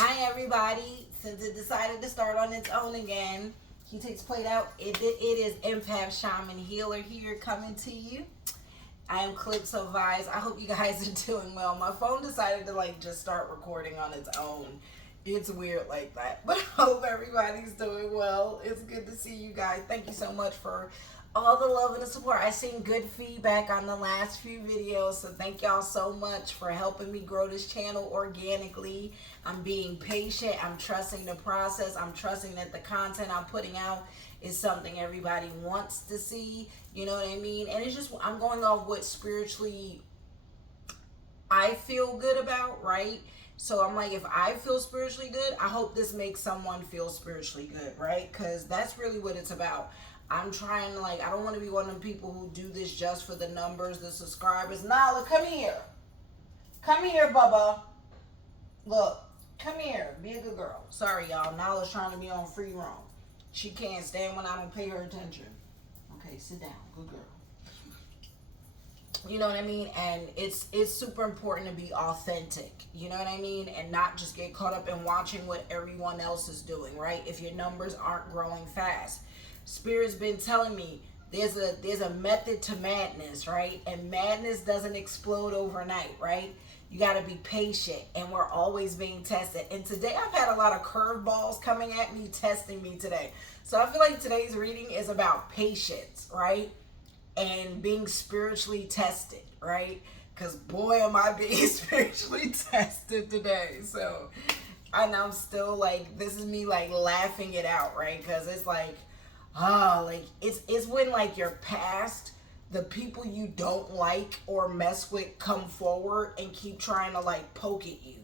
Hi everybody. Since it decided to start on its own again, he takes plate out. It is Empath Shaman Healer here coming to you. I am Calypso Vibes. I hope you guys are doing well. My phone decided to just start recording on its own. It's weird like that. But I hope everybody's doing well. It's good to see you guys. Thank you so much for all the love and the support. I seen good feedback on the last few videos, so thank y'all so much for helping me grow this channel organically. I'm being patient. I'm trusting the process. I'm trusting that the content I'm putting out is something everybody wants to see. You know what I mean? And it's just, I'm going off what spiritually I feel good about, right? So I'm like, if I feel spiritually good, I hope this makes someone feel spiritually good, right? Because that's really what it's about. I'm trying to, I don't want to be one of the people who do this just for the numbers, the subscribers. Nala, come here. Come here, Bubba. Look, come here. Be a good girl. Sorry, y'all. Nala's trying to be on free roam. She can't stand when I don't pay her attention. Okay, sit down. Good girl. You know what I mean? And it's super important to be authentic. You know what I mean? And not just get caught up in watching what everyone else is doing, right? If your numbers aren't growing fast. Spirit's been telling me there's a method to madness, right? And madness doesn't explode overnight, right? You got to be patient, and we're always being tested. And today I've had a lot of curveballs coming at me, testing me today. So I feel like today's reading is about patience, right? And being spiritually tested, right? Because boy, am I being spiritually tested today. So, and I'm still this is me laughing it out, right? Because it's it's when your past, the people you don't like or mess with come forward and keep trying to poke at you,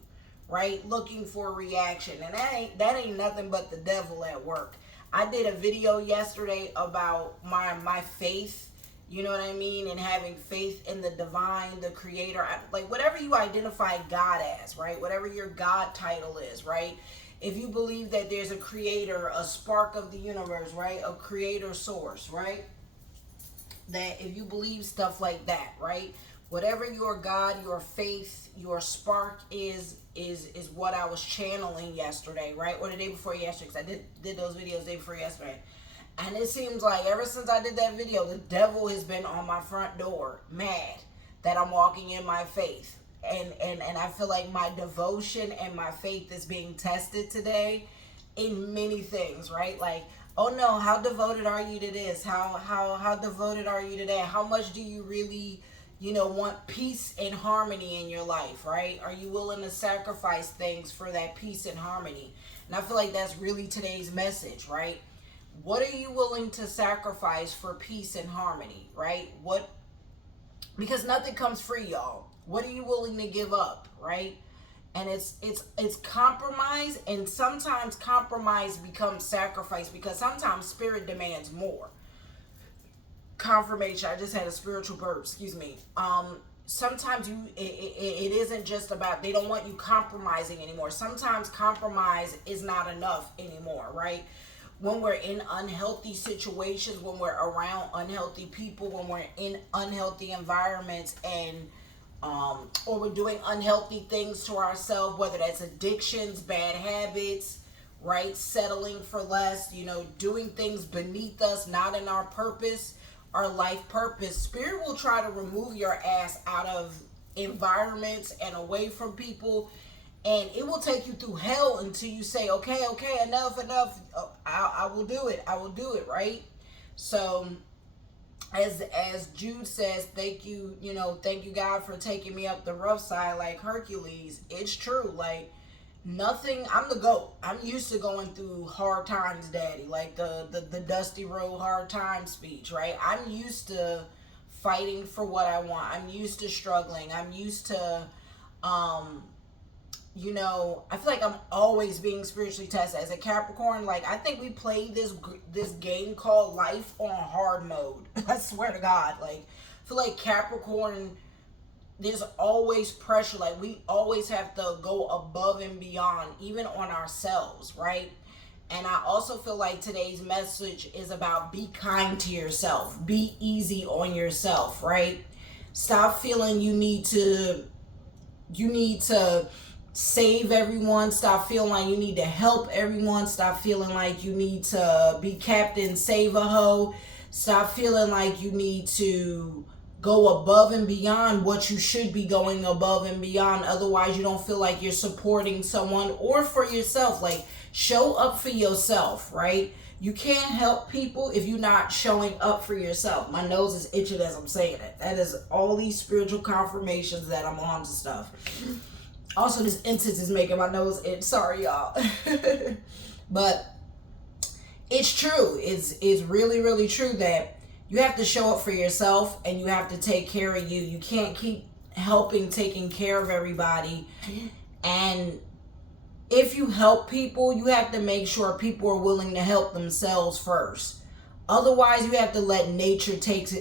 right? Looking for a reaction. And that ain't nothing but the devil at work. I did a video yesterday about my faith, you know what I mean? And having faith in the divine, the creator, whatever you identify God as, right? Whatever your God title is, right? If you believe that there's a creator, a spark of the universe, right? A creator source, right? That if you believe stuff like that, right? Whatever your God, your faith, your spark is what I was channeling yesterday, right? Or the day before yesterday, because I did those videos the day before yesterday. And it seems like ever since I did that video, the devil has been on my front door, mad that I'm walking in my faith. And I feel like my devotion and my faith is being tested today in many things, right? Oh no, how devoted are you to this? How devoted are you to that? How much do you really, want peace and harmony in your life, right? Are you willing to sacrifice things for that peace and harmony? And I feel like that's really today's message, right? What are you willing to sacrifice for peace and harmony, right? Because nothing comes free, y'all. What are you willing to give up, right? And it's compromise, and sometimes compromise becomes sacrifice because sometimes spirit demands more. Confirmation. I just had a spiritual burp. Excuse me. Sometimes it isn't just about, they don't want you compromising anymore. Sometimes compromise is not enough anymore, right? When we're in unhealthy situations, when we're around unhealthy people, when we're in unhealthy environments, and or we're doing unhealthy things to ourselves, whether that's addictions, bad habits, right? Settling for less, doing things beneath us, not in our purpose, our life purpose. Spirit will try to remove your ass out of environments and away from people. And it will take you through hell until you say, okay, enough. I will do it, right? So, as Jude says, thank you God for taking me up the rough side like Hercules. It's true. Nothing, I'm the GOAT. I'm used to going through hard times, daddy. The Dusty Road hard time speech, right? I'm used to fighting for what I want. I'm used to struggling. I'm used to, I feel like I'm always being spiritually tested. As a Capricorn, I think we play this game called life on hard mode. I swear to God. I feel like Capricorn, there's always pressure. We always have to go above and beyond, even on ourselves, right? And I also feel like today's message is about be kind to yourself. Be easy on yourself, right? Stop feeling you need to save everyone. Stop feeling like you need to help everyone. Stop feeling like you need to be Captain Save-A-Ho. Stop feeling like you need to go above and beyond what you should be going above and beyond. Otherwise, you don't feel like you're supporting someone or for yourself. Like, show up for yourself, right? You can't help people if you're not showing up for yourself. My nose is itching as I'm saying it. That is all these spiritual confirmations that I'm on to stuff. Also, this incense is making my nose itch. Sorry, y'all. But it's true. It's really, really true that you have to show up for yourself and you have to take care of you. You can't keep taking care of everybody. And if you help people, you have to make sure people are willing to help themselves first. Otherwise, you have to let nature take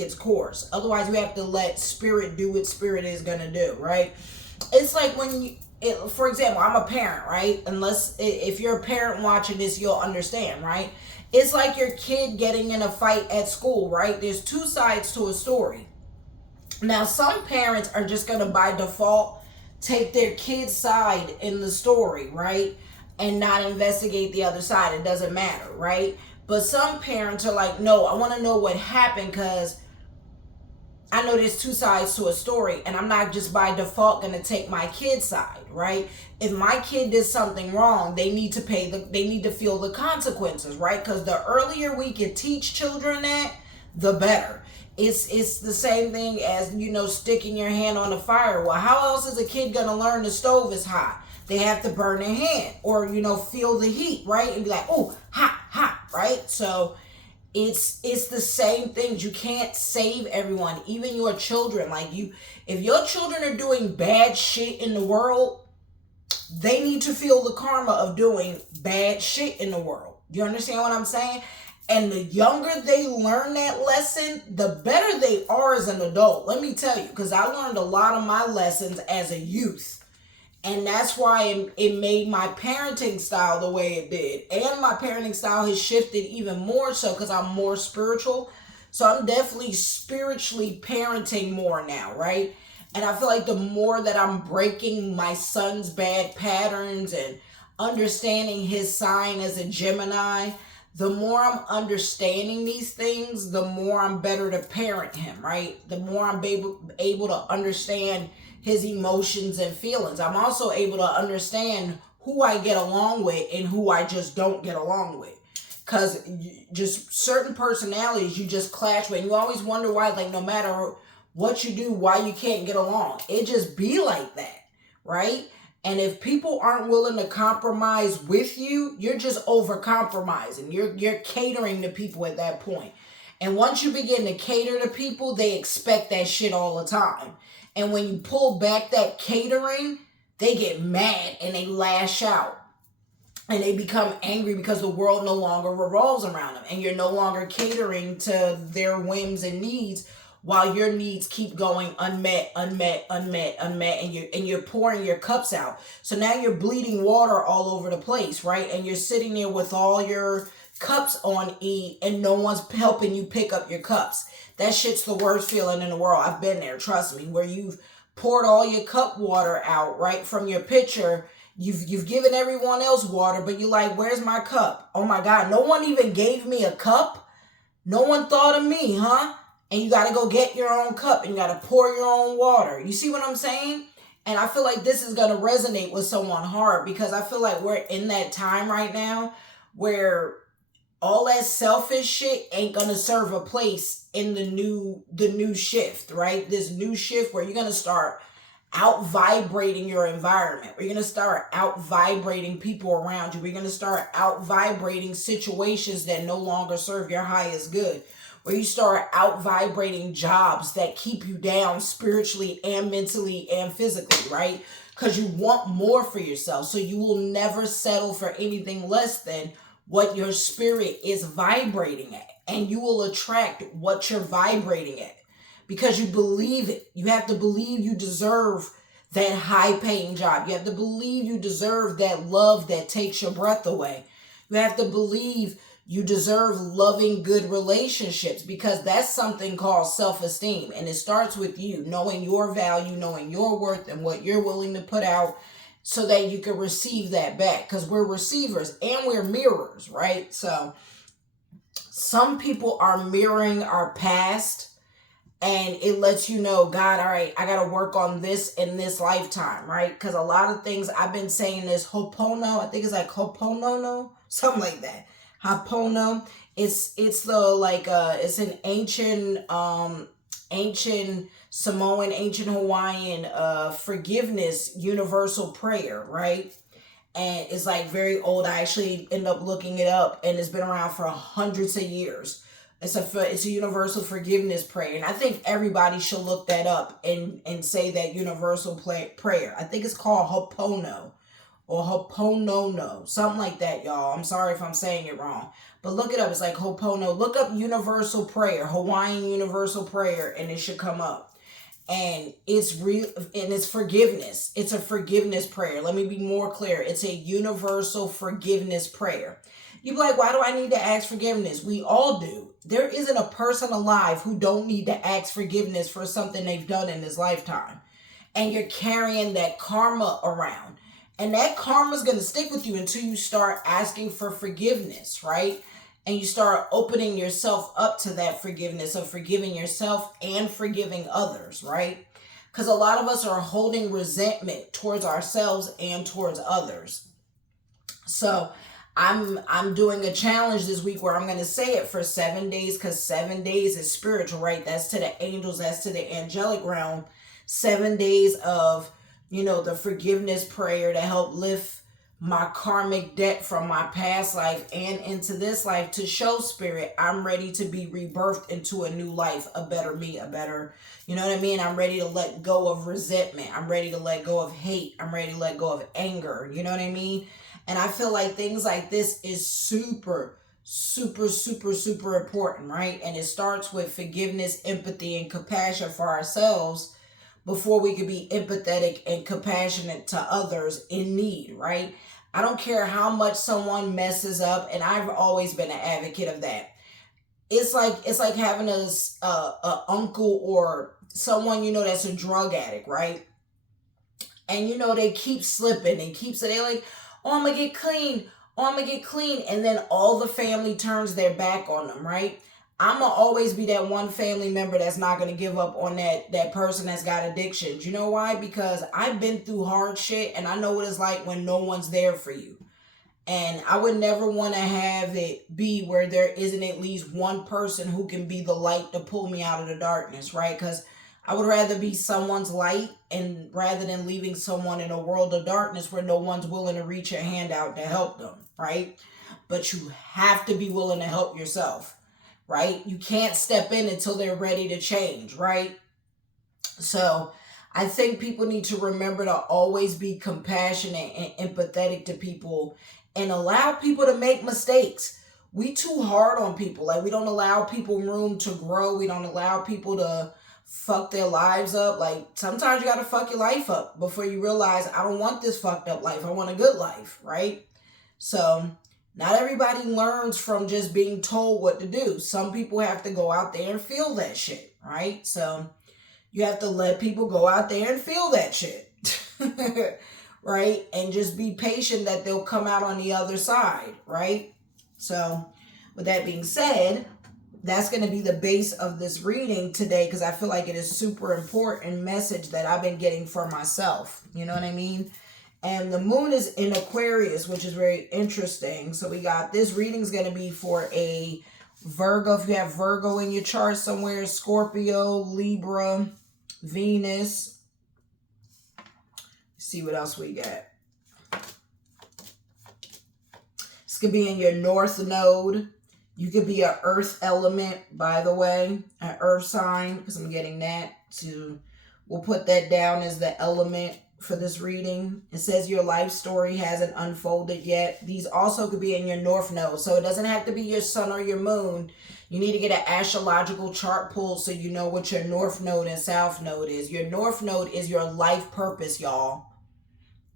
its course. Otherwise, you have to let spirit do what spirit is going to do, right? It's like when for example, I'm a parent, right? If you're a parent watching this, you'll understand, right? It's like your kid getting in a fight at school, right? There's two sides to a story. Now, some parents are just going to, by default, take their kid's side in the story, right? And not investigate the other side. It doesn't matter, right? But some parents are like, no, I want to know what happened because I know there's two sides to a story, and I'm not just by default going to take my kid's side, right? If my kid did something wrong, they need to feel the consequences, right? Because the earlier we can teach children that, the better. It's the same thing as, sticking your hand on the fire. Well, how else is a kid going to learn the stove is hot? They have to burn their hand or, feel the heat, right? And be like, oh, hot, hot, right? So it's the same things. You can't save everyone, even your children. Like, if your children are doing bad shit in the world, they need to feel the karma of doing bad shit in the world. You understand what I'm saying? And the younger they learn that lesson, the better they are as an adult. Let me tell you, because I learned a lot of my lessons as a youth. And that's why it made my parenting style the way it did. And my parenting style has shifted even more so because I'm more spiritual. So I'm definitely spiritually parenting more now, right? And I feel like the more that I'm breaking my son's bad patterns and understanding his sign as a Gemini, the more I'm understanding these things, the more I'm better to parent him, right? The more I'm able to understand his emotions and feelings. I'm also able to understand who I get along with and who I just don't get along with. Because just certain personalities you just clash with. And you always wonder why, like, no matter what you do, why you can't get along. It just be like that, right? And if people aren't willing to compromise with you, you're just over compromising. You're catering to people at that point. And once you begin to cater to people, they expect that shit all the time. And when you pull back that catering, they get mad and they lash out. And they become angry because the world no longer revolves around them. And you're no longer catering to their whims and needs while your needs keep going unmet, and you're pouring your cups out. So now you're bleeding water all over the place, right? And you're sitting there with all your cups on E and no one's helping you pick up your cups. That shit's the worst feeling in the world. I've been there, trust me, where you've poured all your cup water out, right, from your pitcher. You've given everyone else water, but you're like, where's my cup? Oh my God, no one even gave me a cup? No one thought of me, huh? And you got to go get your own cup and you got to pour your own water. You see what I'm saying? And I feel like this is going to resonate with someone hard because I feel like we're in that time right now where all that selfish shit ain't going to serve a place in the new shift, right? This new shift where you're going to start out vibrating your environment. We're going to start out vibrating people around you. We're going to start out vibrating situations that no longer serve your highest good. Where you start out vibrating jobs that keep you down spiritually and mentally and physically, right? Because you want more for yourself. So you will never settle for anything less than what your spirit is vibrating at. And you will attract what you're vibrating at. Because you believe it. You have to believe you deserve that high-paying job. You have to believe you deserve that love that takes your breath away. You have to believe you deserve loving, good relationships because that's something called self-esteem. And it starts with you knowing your value, knowing your worth and what you're willing to put out so that you can receive that back, because we're receivers and we're mirrors, right? So some people are mirroring our past, and it lets you know, God, all right, I got to work on this in this lifetime, right? Because a lot of things I've been saying is hopono. I think it's like hoponono, something like that. Hopono. It's the like it's an ancient Samoan, ancient Hawaiian forgiveness universal prayer, right? And it's like very old. I actually end up looking it up, and it's been around for hundreds of years. It's a universal forgiveness prayer, and I think everybody should look that up and say that universal prayer. I think it's called Hopono or Hoponono, something like that, y'all. I'm sorry if I'm saying it wrong, but look it up. It's like Hopono. Look up universal prayer, Hawaiian universal prayer, and it should come up. And it's real, and it's forgiveness. It's a forgiveness prayer. Let me be more clear. It's a universal forgiveness prayer. You be like, why do I need to ask forgiveness? We all do. There isn't a person alive who don't need to ask forgiveness for something they've done in this lifetime. And you're carrying that karma around. And that karma is going to stick with you until you start asking for forgiveness, right? And you start opening yourself up to that forgiveness of forgiving yourself and forgiving others, right? Because a lot of us are holding resentment towards ourselves and towards others. So I'm doing a challenge this week where I'm going to say it for 7 days, because 7 days is spiritual, right? That's to the angels, that's to the angelic realm. 7 days of, the forgiveness prayer to help lift my karmic debt from my past life and into this life, to show spirit I'm ready to be rebirthed into a new life, a better me, a better, you know what I mean? I'm ready to let go of resentment. I'm ready to let go of hate. I'm ready to let go of anger. You know what I mean? And I feel like things like this is super, super, super, super important, right? And it starts with forgiveness, empathy, and compassion for ourselves before we could be empathetic and compassionate to others in need, right? I don't care how much someone messes up, and I've always been an advocate of that. It's like having a uncle or someone that's a drug addict, right? And they keep slipping and they're like, oh, I'm gonna get clean, oh, I'm gonna get clean, and then all the family turns their back on them, right? I'm gonna always be that one family member that's not gonna give up on that person that's got addictions. You know why? Because I've been through hard shit, and I know what it's like when no one's there for you. And I would never want to have it be where there isn't at least one person who can be the light to pull me out of the darkness, right? Because I would rather be someone's light, and rather than leaving someone in a world of darkness where no one's willing to reach a hand out to help them, right? But you have to be willing to help yourself, right? You can't step in until they're ready to change, right? So I think people need to remember to always be compassionate and empathetic to people, and allow people to make mistakes. We too hard on people. Like, we don't allow people room to grow. We don't allow people to fuck their lives up. Like, sometimes you gotta fuck your life up before you realize, I don't want this fucked up life. I want a good life, right? So not everybody learns from just being told what to do. Some people have to go out there and feel that shit, right? So you have to let people go out there and feel that shit. Right? And just be patient that they'll come out on the other side, right? So with that being said, that's going to be the base of this reading today, because I feel like it is super important message that I've been getting for myself. You know what I mean? And the moon is in Aquarius, which is very interesting. So we got this reading is going to be for a Virgo. If you have Virgo in your chart somewhere, Scorpio, Libra, Venus. See what else we got. This could be in your North Node. You could be an Earth element, by the way, an Earth sign, because I'm getting that too. We'll put that down as the element for this reading. It says your life story hasn't unfolded yet. These also could be in your North Node, so it doesn't have to be your sun or your moon. You need to get an astrological chart pulled so you know what your North Node and South Node is. Your North Node is your life purpose, y'all.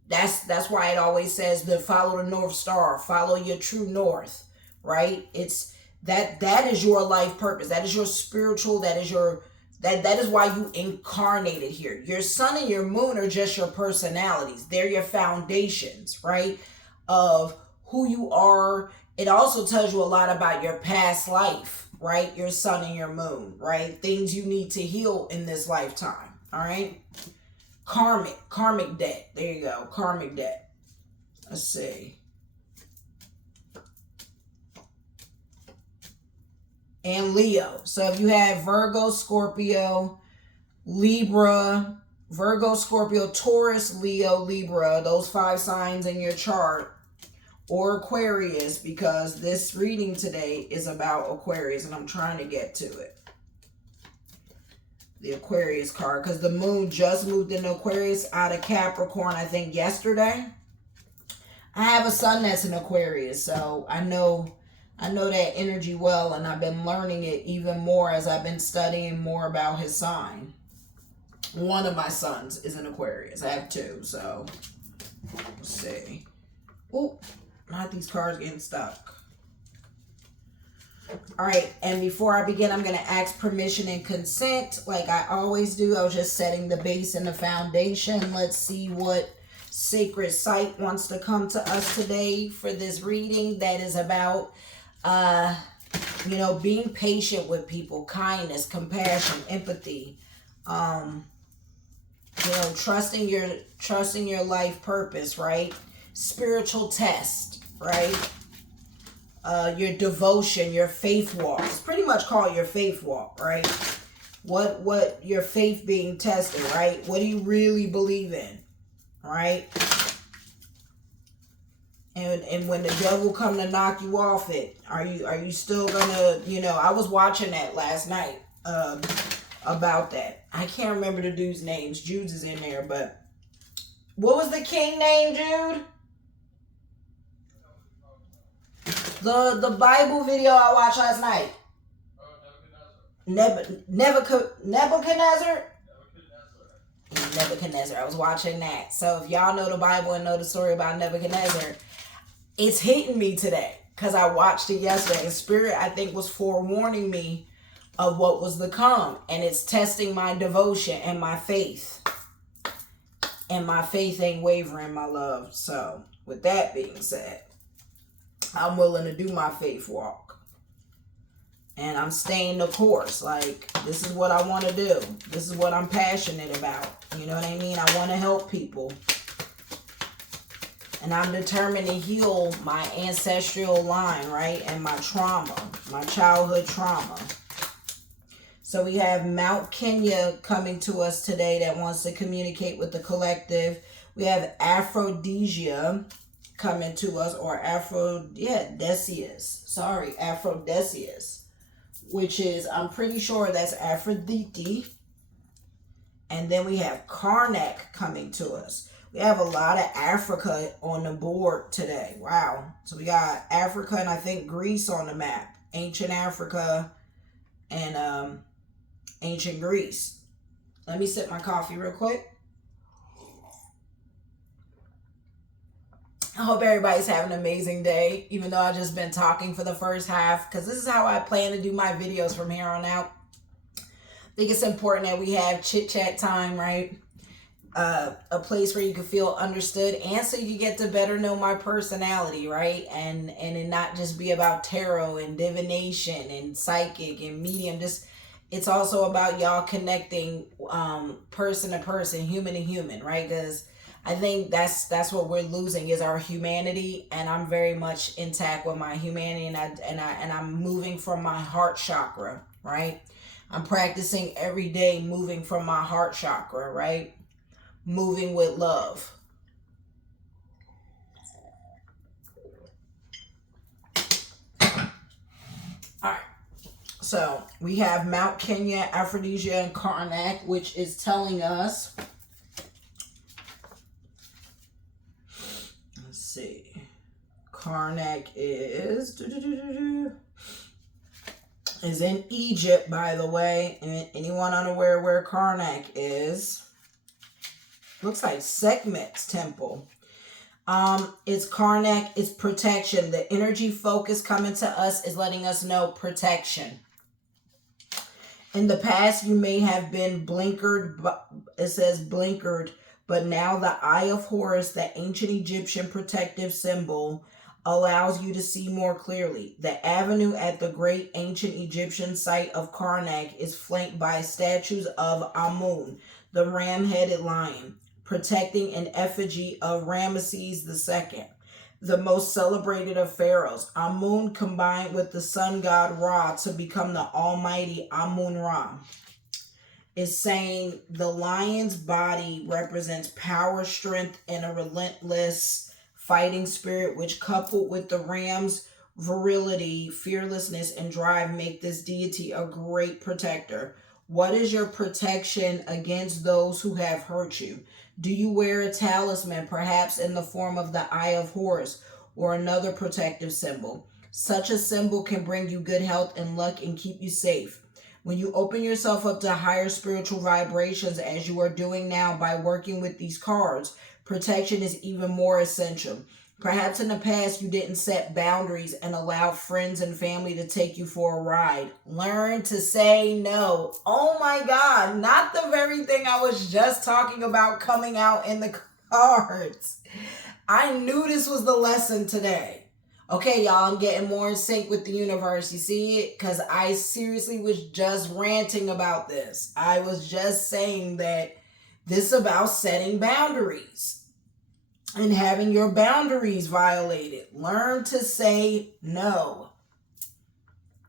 That's why it always says to follow the North Star, follow your true north, right? It's that is your life purpose. That is your spiritual, that is your That is why you incarnated here. Your sun and your moon are just your personalities. They're your foundations, right? Of who you are. It also tells you a lot about your past life, right? Your sun and your moon, right? Things you need to heal in this lifetime, all right? Karmic debt. There you go. Karmic debt. Let's see. And Leo. So if you have Virgo, Scorpio, Libra, Virgo, Scorpio, Taurus, Leo, Libra, those 5 signs in your chart, or Aquarius, because this reading today is about Aquarius and I'm trying to get to it. The Aquarius card, because the moon just moved into Aquarius out of Capricorn, I think yesterday. I have a son that's in Aquarius, so I know that energy well, and I've been learning it even more as I've been studying more about his sign. One of my sons is in Aquarius. I have 2, so let's see. Oh, not these cards getting stuck. All right, and before I begin, I'm going to ask permission and consent like I always do. I was just setting the base and the foundation. Let's see what sacred site wants to come to us today for this reading that is about, being patient with people, kindness, compassion, empathy, trusting your life purpose, right? Spiritual test, right? Your devotion, your faith walk. It's pretty much called your faith walk, right? What your faith being tested, right? What do you really believe in, right? And when the devil come to knock you off it, are you still gonna, I was watching that last night, about that. I can't remember the dude's names. Jude's is in there, but what was the king name, Jude? The Bible video I watched last night. Nebuchadnezzar? Nebuchadnezzar. I was watching that. So if y'all know the Bible and know the story about Nebuchadnezzar, it's hitting me today because I watched it yesterday. And Spirit, I think, was forewarning me of what was to come. And it's testing my devotion and my faith. And my faith ain't wavering, my love. So with that being said, I'm willing to do my faith walk. And I'm staying the course. Like, this is what I want to do. This is what I'm passionate about. You know what I mean? I want to help people. And I'm determined to heal my ancestral line, right? And my trauma, my childhood trauma. So we have Mount Kenya coming to us today that wants to communicate with the collective. We have Aphrodisia coming to us, or Aphrodisius, which is, I'm pretty sure that's Aphrodite. And then we have Karnak coming to us. We have a lot of Africa on the board today. Wow. So we got Africa and I think Greece on the map. Ancient Africa and ancient Greece. Let me sip my coffee real quick. I hope everybody's having an amazing day, even though I've just been talking for the first half, because this is how I plan to do my videos from here on out. I think it's important that we have chit-chat time, right? A place where you can feel understood, and so you get to better know my personality, right? And it not just be about tarot and divination and psychic and medium. Just, it's also about y'all connecting person to person, human to human, right? Because I think that's what we're losing, is our humanity, and I'm very much intact with my humanity, and I'm moving from my heart chakra, right? I'm practicing every day moving from my heart chakra, right? Moving with love. All right. So we have Mount Kenya, Aphrodisia, and Karnak, which is telling us, let's see, Karnak is in Egypt, by the way. And anyone unaware where Karnak is, looks like Sekhmet's temple. It's Karnak, it's protection. The energy focus coming to us is letting us know protection. In the past, you may have been blinkered, but it says blinkered, but now the Eye of Horus, the ancient Egyptian protective symbol, allows you to see more clearly. The avenue at the great ancient Egyptian site of Karnak is flanked by statues of Amun, the ram-headed lion, protecting an effigy of Ramesses II, the most celebrated of pharaohs. Amun combined with the sun god Ra to become the almighty Amun Ra. Is saying the lion's body represents power, strength, and a relentless fighting spirit, which coupled with the ram's virility, fearlessness, and drive make this deity a great protector. What is your protection against those who have hurt you? Do you wear a talisman, perhaps in the form of the Eye of Horus or another protective symbol? Such a symbol can bring you good health and luck and keep you safe. When you open yourself up to higher spiritual vibrations, as you are doing now by working with these cards, protection is even more essential. Perhaps in the past you didn't set boundaries and allow friends and family to take you for a ride. Learn to say no. Oh my God, not the very thing I was just talking about coming out in the cards. I knew this was the lesson today. Okay, y'all, I'm getting more in sync with the universe. You see it? Because I seriously was just ranting about this. I was just saying that this is about setting boundaries and having your boundaries violated. Learn to say no.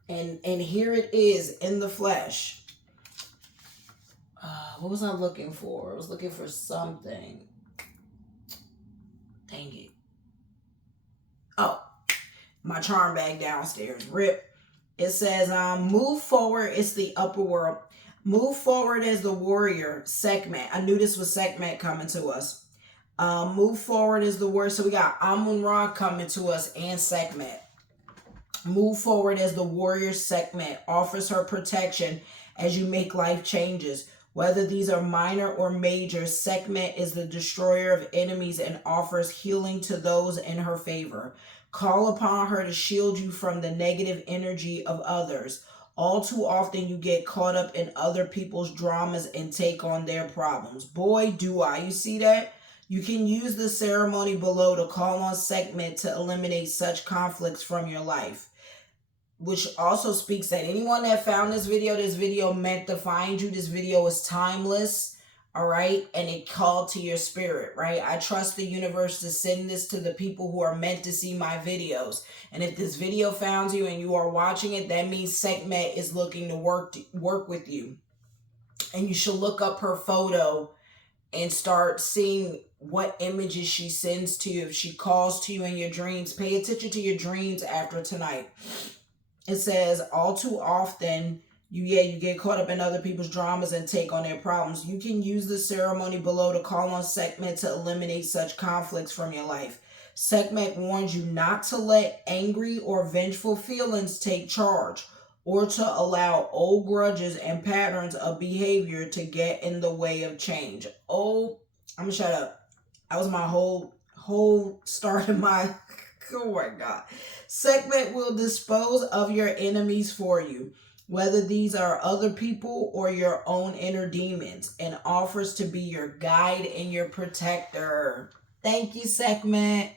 And here it is in the flesh. What was I looking for? I was looking for something. Dang it. Oh. My charm bag downstairs. Rip. It says, move forward. It's the upper world. Move forward as the warrior. Sekhmet. I knew this was Sekhmet coming to us. Move forward as the warrior. So we got Amun-Ra coming to us and Sekhmet. Move forward as the warrior. Sekhmet offers her protection as you make life changes. Whether these are minor or major, Sekhmet is the destroyer of enemies and offers healing to those in her favor. Call upon her to shield you from the negative energy of others. All too often you get caught up in other people's dramas and take on their problems. Boy, do I. You see that? You can use the ceremony below to call on Sekhmet to eliminate such conflicts from your life. Which also speaks that anyone that found this video meant to find you. This video is timeless. All right. And it called to your spirit, right? I trust the universe to send this to the people who are meant to see my videos. And if this video found you and you are watching it, that means Sekhmet is looking to work with you. And you should look up her photo and start seeing what images she sends to you. If she calls to you in your dreams, pay attention to your dreams after tonight. It says, all too often, you get caught up in other people's dramas and take on their problems. You can use the ceremony below to call on Sekhmet to eliminate such conflicts from your life. Sekhmet warns you not to let angry or vengeful feelings take charge, or to allow old grudges and patterns of behavior to get in the way of change. Oh, I'm gonna shut up. That was my whole start of my... Oh my God. Sekhmet will dispose of your enemies for you, whether these are other people or your own inner demons, and offers to be your guide and your protector. Thank you, Sekhmet.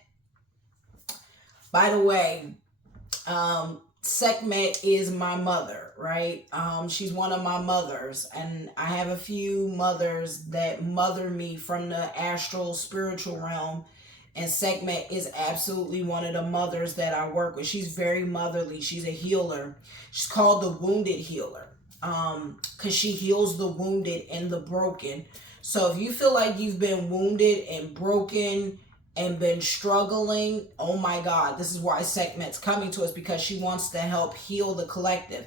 By the way, Sekhmet is my mother, right? She's one of my mothers, and I have a few mothers that mother me from the astral spiritual realm. And Sekhmet is absolutely one of the mothers that I work with. She's very motherly. She's a healer. She's called the wounded healer, because she heals the wounded and the broken. So if you feel like you've been wounded and broken and been struggling, oh my God, this is why Sekhmet's coming to us, because she wants to help heal the collective.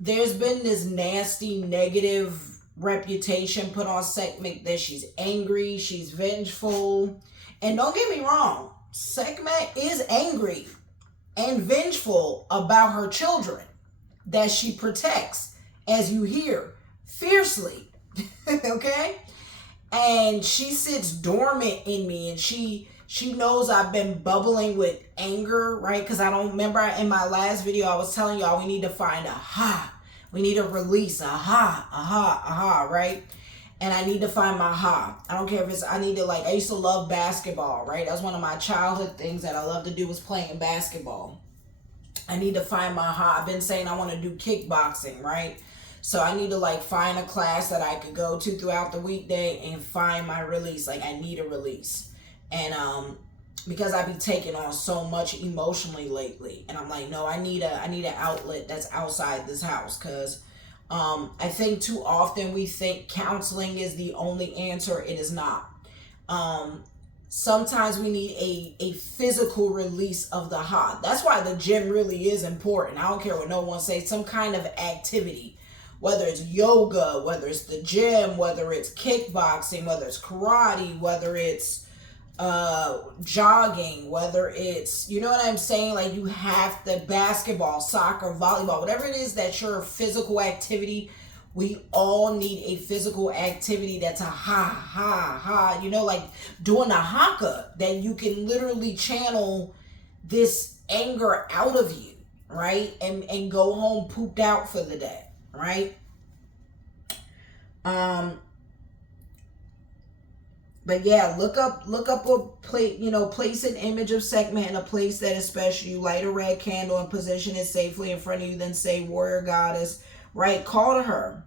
There's been this nasty, negative reputation put on Sekhmet that she's angry, she's vengeful. And don't get me wrong, Sekhmet is angry and vengeful about her children that she protects, as you hear, fiercely, okay? And she sits dormant in me, and she knows I've been bubbling with anger, right? Because I don't remember in my last video, I was telling y'all we need to find a We need a release. Aha, aha, aha, right? And I need to find my ha. I don't care if it's, I need to like, I used to love basketball, right? That's one of my childhood things that I love to do was playing basketball. I need to find my ha. I've been saying I want to do kickboxing, right? So I need to like find a class that I could go to throughout the weekday and find my release. Like I need a release. And because I be taking on so much emotionally lately. And I'm like, no, I need an outlet that's outside this house. Cause I think too often we think counseling is the only answer. It is not. Sometimes we need a physical release of the ha. That's why the gym really is important. I don't care what no one says. Some kind of activity, whether it's yoga, whether it's the gym, whether it's kickboxing, whether it's karate, whether it's jogging, whether it's, you know what I'm saying? Like you have the basketball, soccer, volleyball, whatever it is that's your physical activity. We all need a physical activity that's a ha, ha, ha. You know, like doing a haka that you can literally channel this anger out of you, right? And go home pooped out for the day, right? But yeah, look up a place, place an image of Sekhmet in a place that is special. You light a red candle and position it safely in front of you, then say warrior goddess, right? Call to her.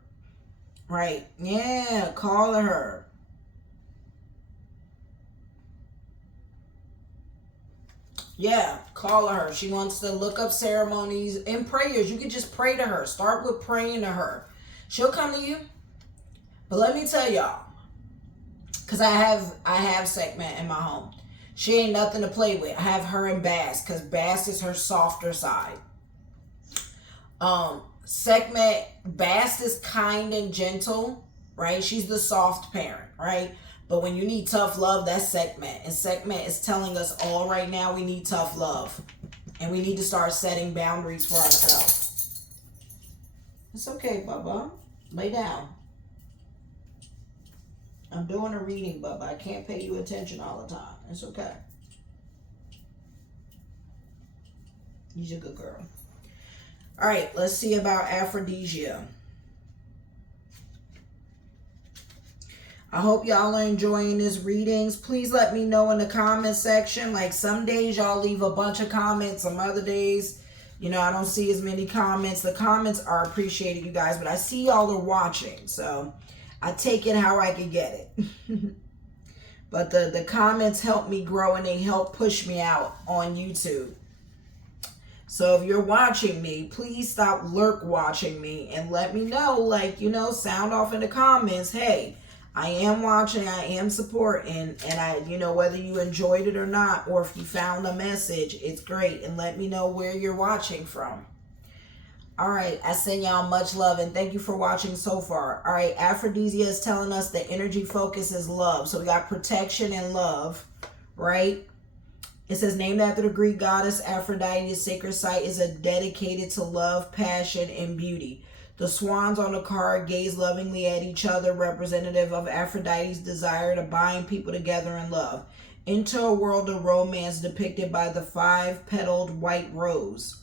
Right. Yeah, call to her. Yeah, call her. She wants to look up ceremonies and prayers. You can just pray to her. Start with praying to her. She'll come to you. But let me tell y'all, because I have Sekhmet in my home. She ain't nothing to play with. I have her and Bast, because Bast is her softer side. Sekhmet, Bast is kind and gentle, right? She's the soft parent, right? But when you need tough love, that's Sekhmet. And Sekhmet is telling us all right now we need tough love. And we need to start setting boundaries for ourselves. It's okay, Bubba. Lay down. I'm doing a reading, Bubba. I can't pay you attention all the time. It's okay. You're a good girl. All right, let's see about aphrodisia. I hope y'all are enjoying this readings. Please let me know in the comment section. Like some days y'all leave a bunch of comments. Some other days, I don't see as many comments. The comments are appreciated, you guys. But I see y'all are watching. So I take it how I can get it. But the comments help me grow and they help push me out on YouTube. So if you're watching me, please stop lurk watching me and let me know, sound off in the comments. Hey, I am watching, I am supporting, and I, whether you enjoyed it or not, or if you found a message, it's great. And let me know where you're watching from. All right, I send y'all much love and thank you for watching so far. All right, Aphrodisia is telling us the energy focus is love. So we got protection and love, right? It says, named after the Greek goddess Aphrodite, the sacred site is dedicated to love, passion, and beauty. The swans on the card gaze lovingly at each other, representative of Aphrodite's desire to bind people together in love. Into a world of romance depicted by the 5-petaled white rose.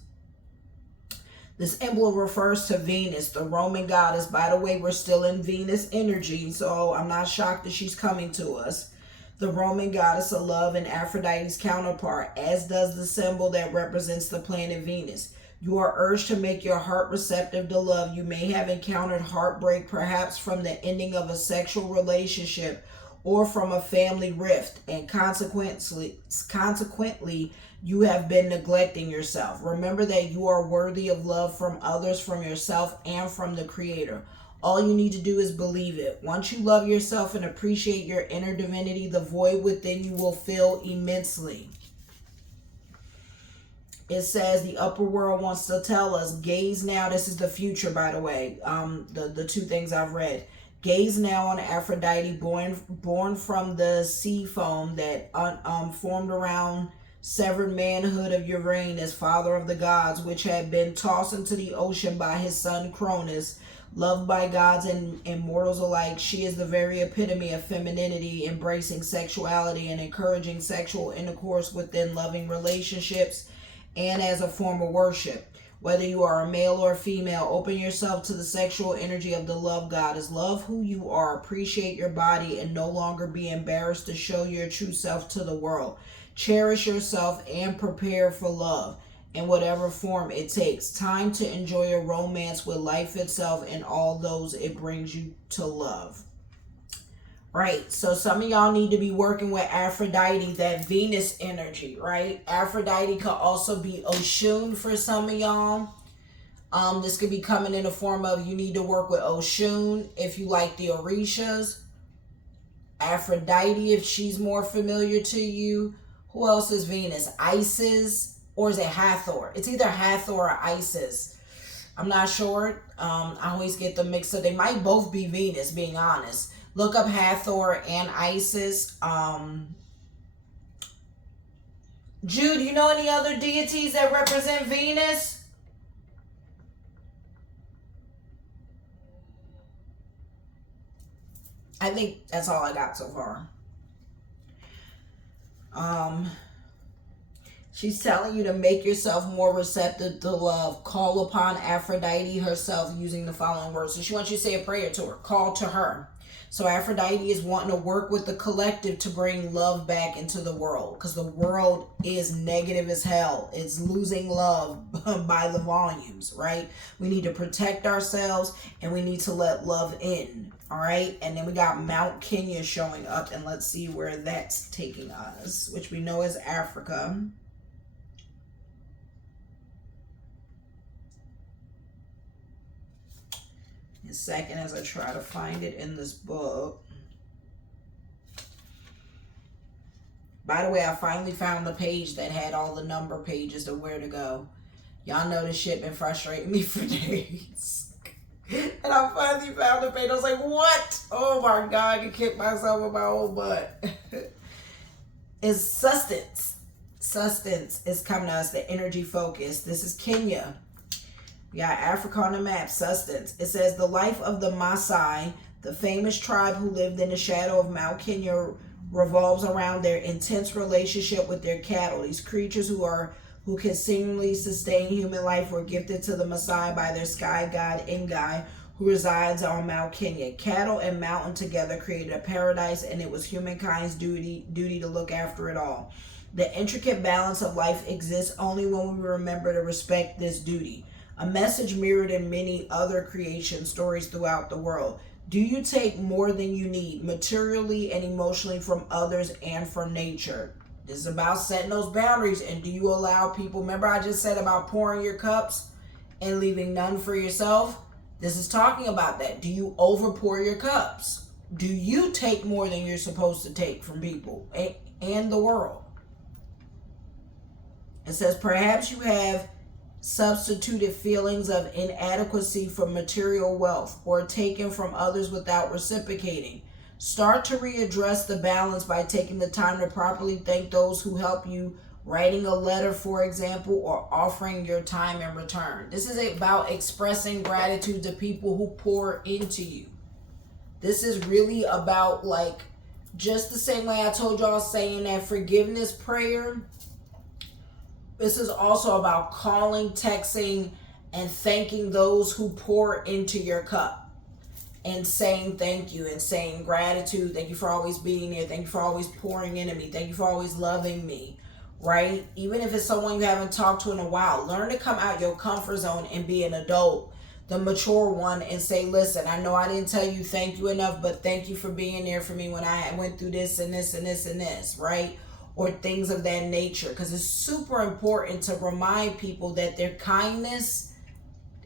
This emblem refers to Venus, the Roman goddess. By the way, we're still in Venus energy, so I'm not shocked that she's coming to us. The Roman goddess of love and Aphrodite's counterpart, as does the symbol that represents the planet Venus. You are urged to make your heart receptive to love. You may have encountered heartbreak, perhaps from the ending of a sexual relationship or from a family rift, and consequently, you have been neglecting yourself. Remember that you are worthy of love from others, from yourself, and from the Creator. All you need to do is believe it. Once you love yourself and appreciate your inner divinity, the void within you will fill immensely. It says the upper world wants to tell us, gaze now. This is the future, by the way. The two things I've read. Gaze now on Aphrodite, born from the sea foam that formed around severed manhood of Uranus, father of the gods, which had been tossed into the ocean by his son Cronus. Loved by gods and mortals alike, she is the very epitome of femininity, embracing sexuality and encouraging sexual intercourse within loving relationships and as a form of worship. Whether you are a male or female, open yourself to the sexual energy of the love goddess. Love who you are, appreciate your body, and no longer be embarrassed to show your true self to the world. Cherish yourself and prepare for love in whatever form it takes. Time to enjoy a romance with life itself and all those it brings you to love. Right, so some of y'all need to be working with Aphrodite, that Venus energy, right? Aphrodite could also be Oshun for some of y'all. This could be coming in the form of you need to work with Oshun if you like the Orishas. Aphrodite if she's more familiar to you. Who else is Venus? Isis, or is it Hathor? It's either Hathor or Isis. I'm not sure. I always get them mixed up. They might both be Venus, being honest. Look up Hathor and Isis. Jude, you know any other deities that represent Venus? I think that's all I got so far. She's telling you to make yourself more receptive to love. Call upon Aphrodite herself using the following words. So she wants you to say a prayer to her. Call to her. So Aphrodite is wanting to work with the collective to bring love back into the world, because the world is negative as hell. It's losing love by the volumes, right? We need to protect ourselves and we need to let love in, all right? And then we got Mount Kenya showing up, and let's see where that's taking us, which we know is Africa. A second as I try to find it in this book. By the way, I finally found the page that had all the number pages of where to go. Y'all know this shit been frustrating me for days. And I finally found the page. I was like, what? Oh my God, I can kick myself in my own butt. It's sustenance. Sustenance is coming to us, the energy focus. This is Kenya. We got Africa on the map, sustenance. It says the life of the Maasai, the famous tribe who lived in the shadow of Mount Kenya, revolves around their intense relationship with their cattle. These creatures who can seemingly sustain human life were gifted to the Maasai by their sky god Ngai, who resides on Mount Kenya. Cattle and mountain together created a paradise, and it was humankind's duty to look after it all. The intricate balance of life exists only when we remember to respect this duty. A message mirrored in many other creation stories throughout the world. Do you take more than you need, materially and emotionally, from others and from nature? This is about setting those boundaries. And do you allow people, remember I just said about pouring your cups and leaving none for yourself? This is talking about that. Do you overpour your cups? Do you take more than you're supposed to take from people and the world? It says perhaps you have substituted feelings of inadequacy for material wealth, or taken from others without reciprocating. Start to readdress the balance by taking the time to properly thank those who help you, writing a letter, for example, or offering your time in return. This is about expressing gratitude to people who pour into you. This is really about, like, just the same way I told y'all saying that forgiveness prayer. This is also about calling, texting, and thanking those who pour into your cup, and saying thank you and saying gratitude. Thank you for always being there. Thank you for always pouring into me. Thank you for always loving me, right? Even if it's someone you haven't talked to in a while, learn to come out your comfort zone and be an adult, the mature one, and say, listen, I know I didn't tell you thank you enough, but thank you for being there for me when I went through this and this and this and this, right? Or things of that nature, because it's super important to remind people that their kindness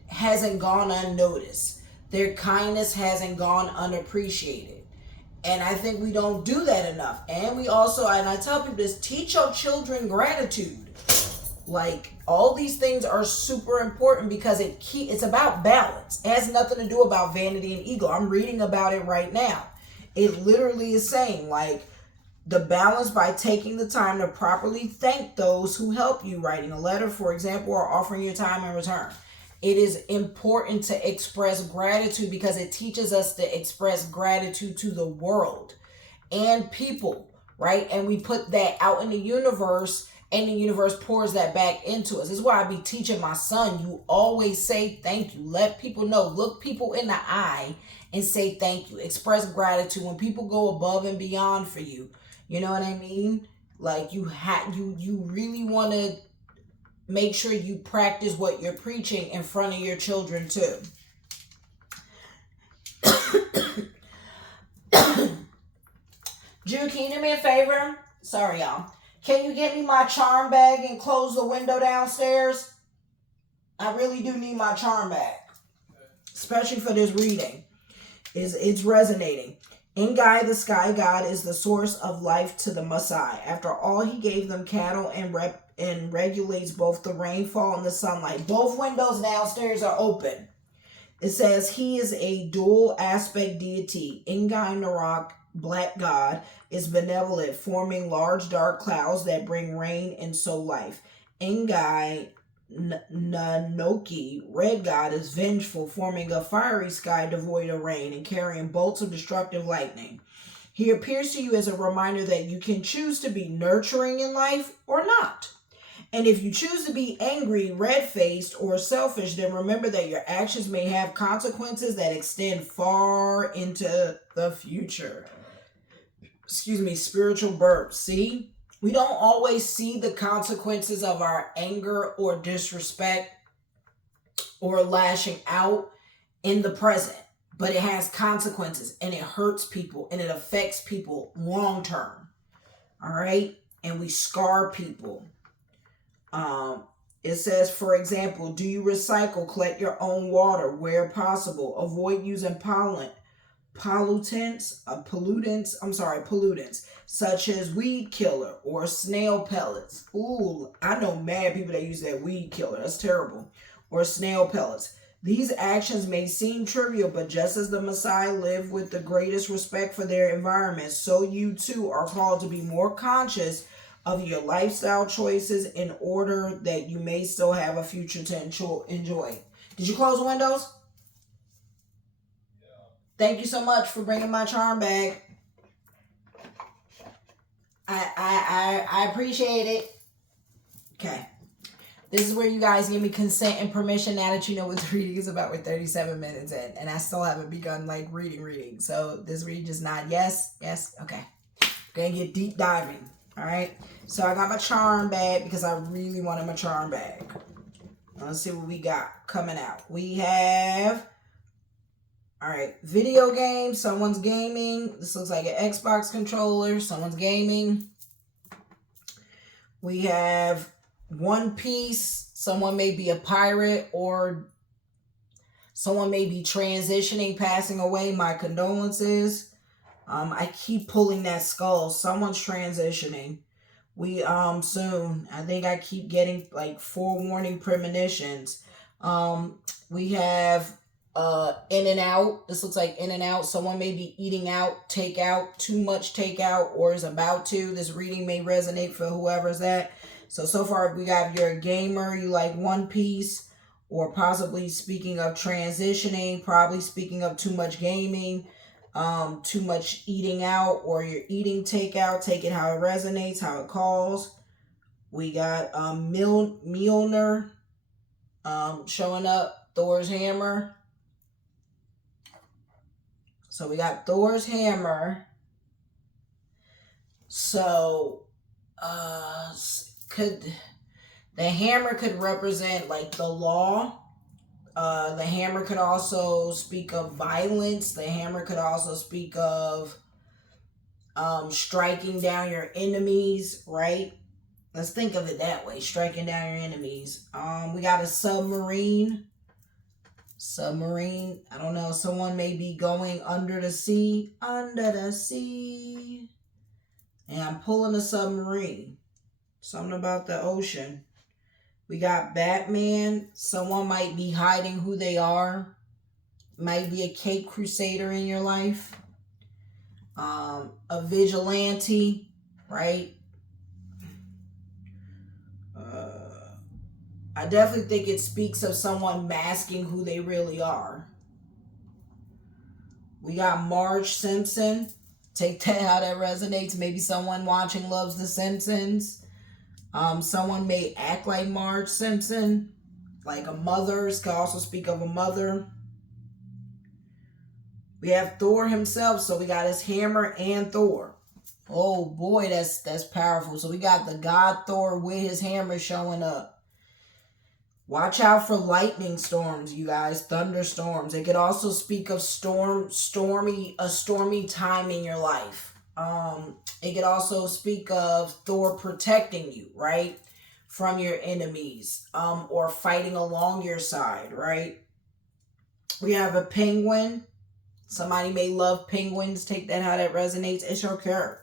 hasn't gone unnoticed. Their kindness hasn't gone unappreciated. And I think we don't do that enough. And we also, and I tell people this, teach your children gratitude. Like, all these things are super important because it's about balance. It has nothing to do about vanity and ego. I'm reading about it right now. It literally is saying, like, the balance by taking the time to properly thank those who help you, writing a letter, for example, or offering your time in return. It is important to express gratitude because it teaches us to express gratitude to the world and people, right? And we put that out in the universe, and the universe pours that back into us. This is why I be teaching my son, you always say thank you. Let people know. Look people in the eye and say thank you. Express gratitude when people go above and beyond for you. You know what I mean? Like you really want to make sure you practice what you're preaching in front of your children too. Drew, can you do me a favor? Sorry, y'all. Can you get me my charm bag and close the window downstairs? I really do need my charm bag, especially for this reading. It's resonating. Ngai, the sky god, is the source of life to the Maasai. After all, he gave them cattle and regulates both the rainfall and the sunlight. Both windows downstairs are open. It says he is a dual aspect deity. Ngai Narak, black god, is benevolent, forming large dark clouds that bring rain and sow life. Ngai Nanoki, red god, is vengeful, forming a fiery sky devoid of rain and carrying bolts of destructive lightning. He appears to you as a reminder that you can choose to be nurturing in life or not. And if you choose to be angry, red-faced, or selfish, then remember that your actions may have consequences that extend far into the future. Excuse me, spiritual burp. See? We don't always see the consequences of our anger or disrespect or lashing out in the present. But it has consequences and it hurts people and it affects people long term. All right? And we scar people. It says, for example, do you recycle, collect your own water where possible, avoid using pollutants, such as weed killer or snail pellets. Ooh, I know mad people that use that weed killer. That's terrible. Or snail pellets. These actions may seem trivial, but just as the Maasai live with the greatest respect for their environment, so you too are called to be more conscious of your lifestyle choices in order that you may still have a future to enjoy. Did you close the windows? Yeah. Thank you so much for bringing my charm bag. I appreciate it. Okay. This is where you guys give me consent and permission now that you know what the reading is about. We're 37 minutes in, and I still haven't begun like reading. So this reading just not yes, okay. Gonna get deep diving. All right. So I got my charm bag because I really wanted my charm bag. Let's see what we got coming out. We have, all right, video games. Someone's gaming. This looks like an Xbox controller. Someone's gaming. We have One Piece. Someone may be a pirate or someone may be transitioning, passing away. My condolences. I keep pulling that skull. Someone's transitioning. We soon. I think I keep getting like forewarning premonitions. We have In and Out. This looks like In and Out. Someone may be eating out, takeout, too much takeout, or is about to. This reading may resonate for whoever's that. So far we got you're a gamer, you like One Piece, or possibly speaking of transitioning, probably speaking of too much gaming. Too much eating out, or you're eating takeout, take it how it resonates, how it calls. We got Mjolnir showing up, Thor's hammer. So we got Thor's hammer. So the hammer could represent like the law. The hammer could also speak of violence. The hammer could also speak of striking down your enemies, right? Let's think of it that way, striking down your enemies. We got a submarine. I don't know, someone may be going under the sea. And I'm pulling a submarine. Something about the ocean. We got Batman. Someone might be hiding who they are. Might be a Cape Crusader in your life. A vigilante, right? I definitely think it speaks of someone masking who they really are. We got Marge Simpson. Take that how that resonates. Maybe someone watching loves The Simpsons. Someone may act like Marge Simpson, like a mother. This could also speak of a mother. We have Thor himself, so we got his hammer and Thor. Oh boy, that's powerful. So we got the god Thor with his hammer showing up. Watch out for lightning storms, you guys, thunderstorms. It could also speak of a stormy time in your life. It could also speak of Thor protecting you, right, from your enemies, or fighting along your side, right? We have a penguin. Somebody may love penguins. Take that how that resonates. It's okay.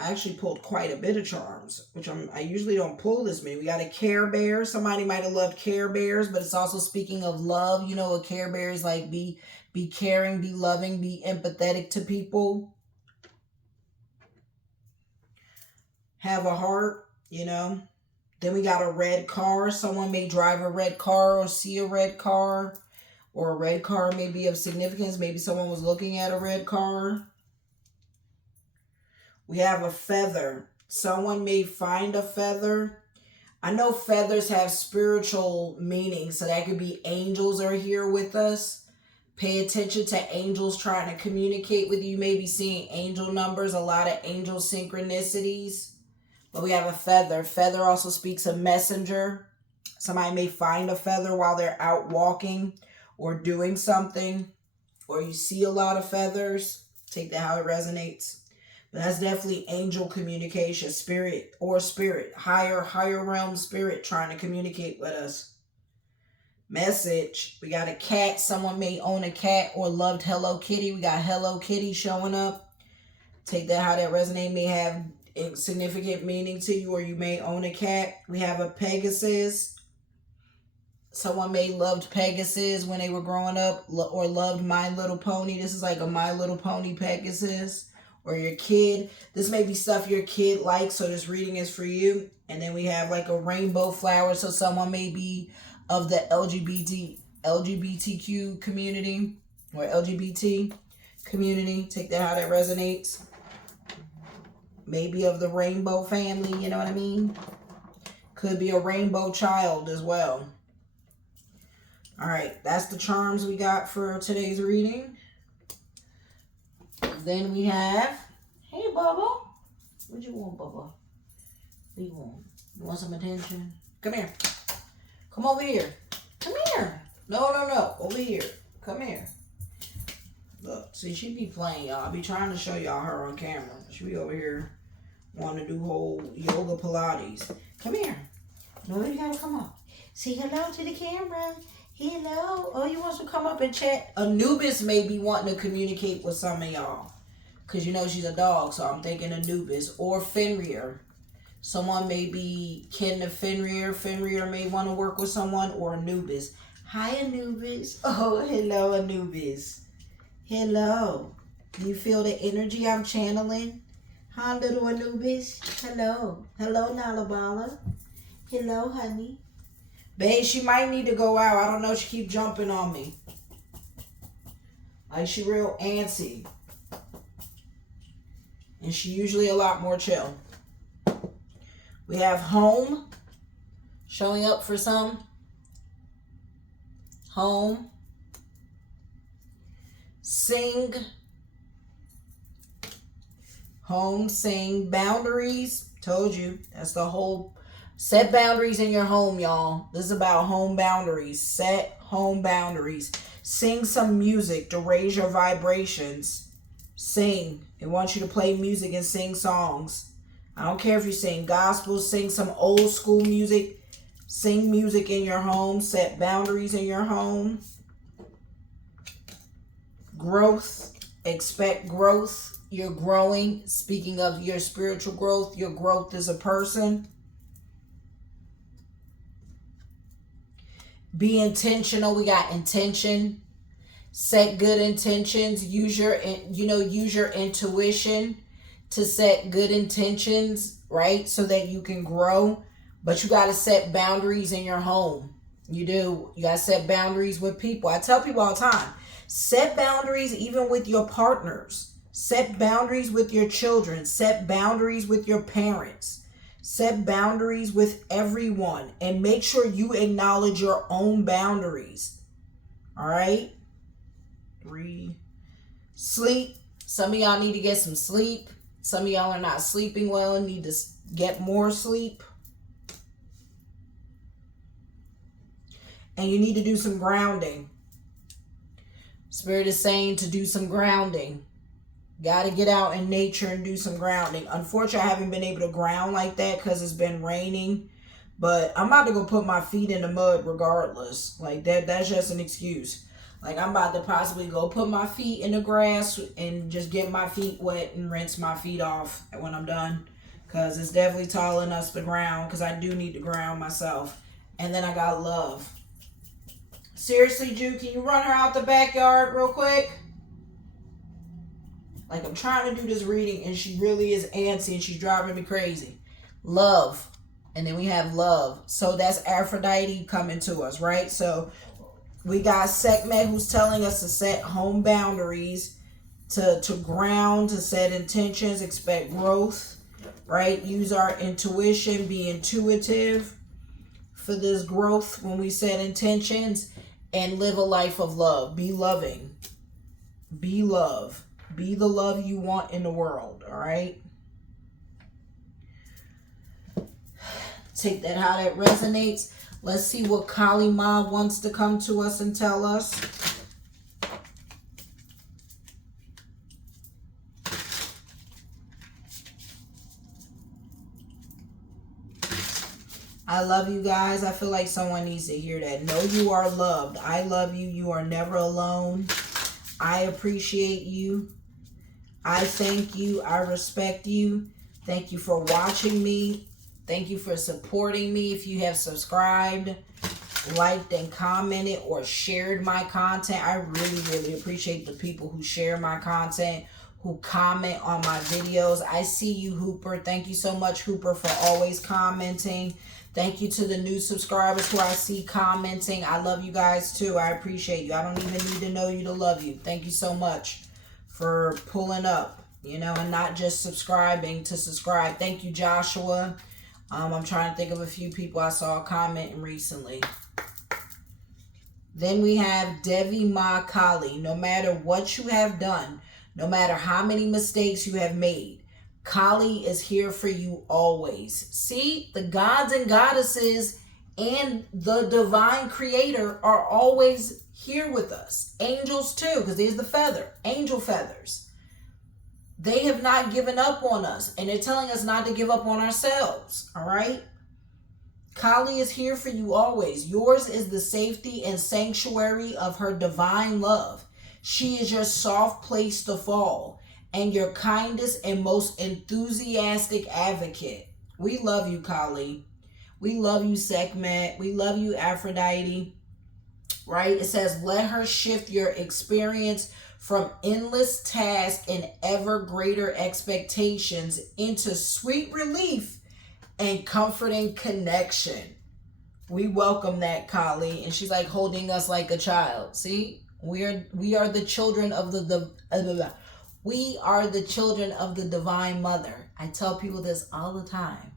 I actually pulled quite a bit of charms, which I usually don't pull this many. We got a Care Bear. Somebody might have loved Care Bears, but it's also speaking of love. You know, a Care Bear is like be caring, be loving, be empathetic to people. Have a heart, you know. Then we got a red car. Someone may drive a red car or see a red car, or a red car may be of significance. Maybe someone was looking at a red car. We have a feather. Someone may find a feather. I know feathers have spiritual meaning, so that could be angels are here with us. Pay attention to angels trying to communicate with you. You may be seeing angel numbers, a lot of angel synchronicities. But we have a feather. Feather also speaks of messenger. Somebody may find a feather while they're out walking or doing something, or you see a lot of feathers. Take that how it resonates. But that's definitely angel communication, spirit, higher realm spirit trying to communicate with us. Message. We got a cat. Someone may own a cat or loved Hello Kitty. We got Hello Kitty showing up. Take that how that resonates. May have significant meaning to you, or you may own a cat. We have a Pegasus. Someone may loved Pegasus when they were growing up, or loved My Little Pony. This is like a My Little Pony Pegasus. Or your kid. This may be stuff your kid likes, so this reading is for you. And then we have like a rainbow flower, so someone may be of the LGBTQ community, or LGBT community. Take that how that resonates. Maybe of the rainbow family, you know what I mean? Could be a rainbow child as well. All right, that's the charms we got for today's reading. Then we have, hey, Bubba. What you want, Bubba? What you want? You want some attention? Come here. Come over here. Come here. No. Over here. Come here. Look, see, she be playing, y'all. I be trying to show y'all her on camera. She be over here wanting to do whole yoga Pilates. Come here. No, you gotta come up. Say hello to the camera. Hello. Oh, you want to come up and chat? Anubis may be wanting to communicate with some of y'all. Because you know she's a dog, so I'm thinking Anubis. Or Fenrir. Someone may be kin to Fenrir. Fenrir may want to work with someone. Or Anubis. Hi, Anubis. Oh, hello, Anubis. Hello. Do you feel the energy I'm channeling? Hi, little Anubis. Hello. Hello, Nalabala. Hello, honey. Babe, she might need to go out. I don't know. She keep jumping on me. Like, she real antsy. And she usually a lot more chill. We have home showing up for some. Home. Sing. Home, sing. Boundaries. Told you. That's the whole... Set boundaries in your home, y'all. This is about home boundaries. Set home boundaries. Sing some music to raise your vibrations. Sing. It wants you to play music and sing songs. I don't care if you sing gospel, sing some old school music. Sing music in your home. Set boundaries in your home. Growth. Expect growth. You're growing. Speaking of your spiritual growth, your growth as a person. Be intentional. We got intention. Set good intentions. Use your intuition to set good intentions, right? So that you can grow. But you got to set boundaries in your home. You do. You got to set boundaries with people. I tell people all the time, set boundaries even with your partners. Set boundaries with your children. Set boundaries with your parents. Set boundaries with everyone. And make sure you acknowledge your own boundaries. All right? 3. Sleep. Some of y'all need to get some sleep. Some of y'all are not sleeping well and need to get more sleep. And you need to do some grounding. Spirit is saying to do some grounding. Got to get out in nature and do some grounding. Unfortunately, I haven't been able to ground like that because it's been raining. But I'm about to go put my feet in the mud regardless. Like that's just an excuse. Like I'm about to possibly go put my feet in the grass and just get my feet wet and rinse my feet off when I'm done. Because it's definitely telling us to ground, because I do need to ground myself. And then I got love. Seriously, Ju, can you run her out the backyard real quick? Like, I'm trying to do this reading, and she really is antsy, and she's driving me crazy. Love. And then we have love. So that's Aphrodite coming to us, right? So we got Sekhmet, who's telling us to set home boundaries, to ground, to set intentions, expect growth, right? Use our intuition, be intuitive for this growth when we set intentions, and live a life of love. Be loving. Be love. Be the love you want in the world, all right? Take that how that resonates. Let's see what Kali Ma wants to come to us and tell us. I love you guys. I feel like someone needs to hear that. Know you are loved. I love you. You are never alone. I appreciate you. I thank you. I respect you. Thank you for watching me. Thank you for supporting me. If you have subscribed, liked, and commented, or shared my content, I really, really appreciate the people who share my content, who comment on my videos. I see you, Hooper. Thank you so much, Hooper, for always commenting. Thank you to the new subscribers who I see commenting. I love you guys too. I appreciate you. I don't even need to know you to love you. Thank you so much for pulling up, you know, and not just subscribing to subscribe. Thank you, Joshua. I'm trying to think of a few people I saw commenting recently. Then we have Devi Ma Kali. No matter what you have done, no matter how many mistakes you have made, Kali is here for you always. See, the gods and goddesses and the divine creator are always here with us. Angels too, because there's the feather, angel feathers. They have not given up on us, and they're telling us not to give up on ourselves, all right? Kali is here for you always. Yours is the safety and sanctuary of her divine love. She is your soft place to fall and your kindest and most enthusiastic advocate. We love you, Kali. We love you, Sekhmet. We love you, Aphrodite. Right? It says, let her shift your experience from endless tasks and ever greater expectations into sweet relief and comforting connection. We welcome that, Kali. And she's like holding us like a child. See? We are the children of we are the children of the Divine Mother. I tell people this all the time.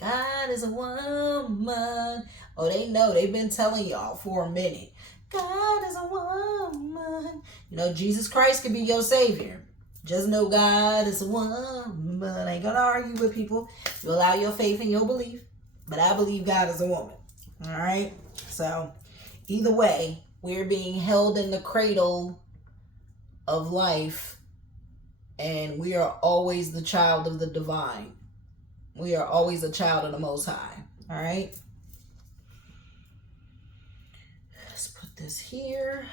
God is a woman. Oh, they know. They've been telling y'all for a minute. God is a woman. You know, Jesus Christ can be your savior. Just know God is a woman. I ain't gonna argue with people. You allow your faith and your belief. But I believe God is a woman. All right? So, either way, we're being held in the cradle of life. And we are always the child of the divine. We are always a child of the Most High. All right? Let's put this here.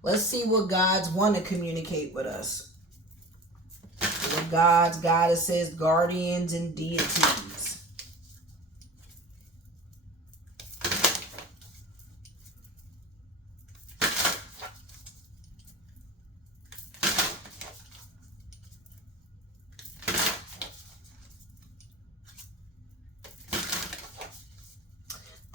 Let's see what gods want to communicate with us. The gods, goddesses, guardians, and deities.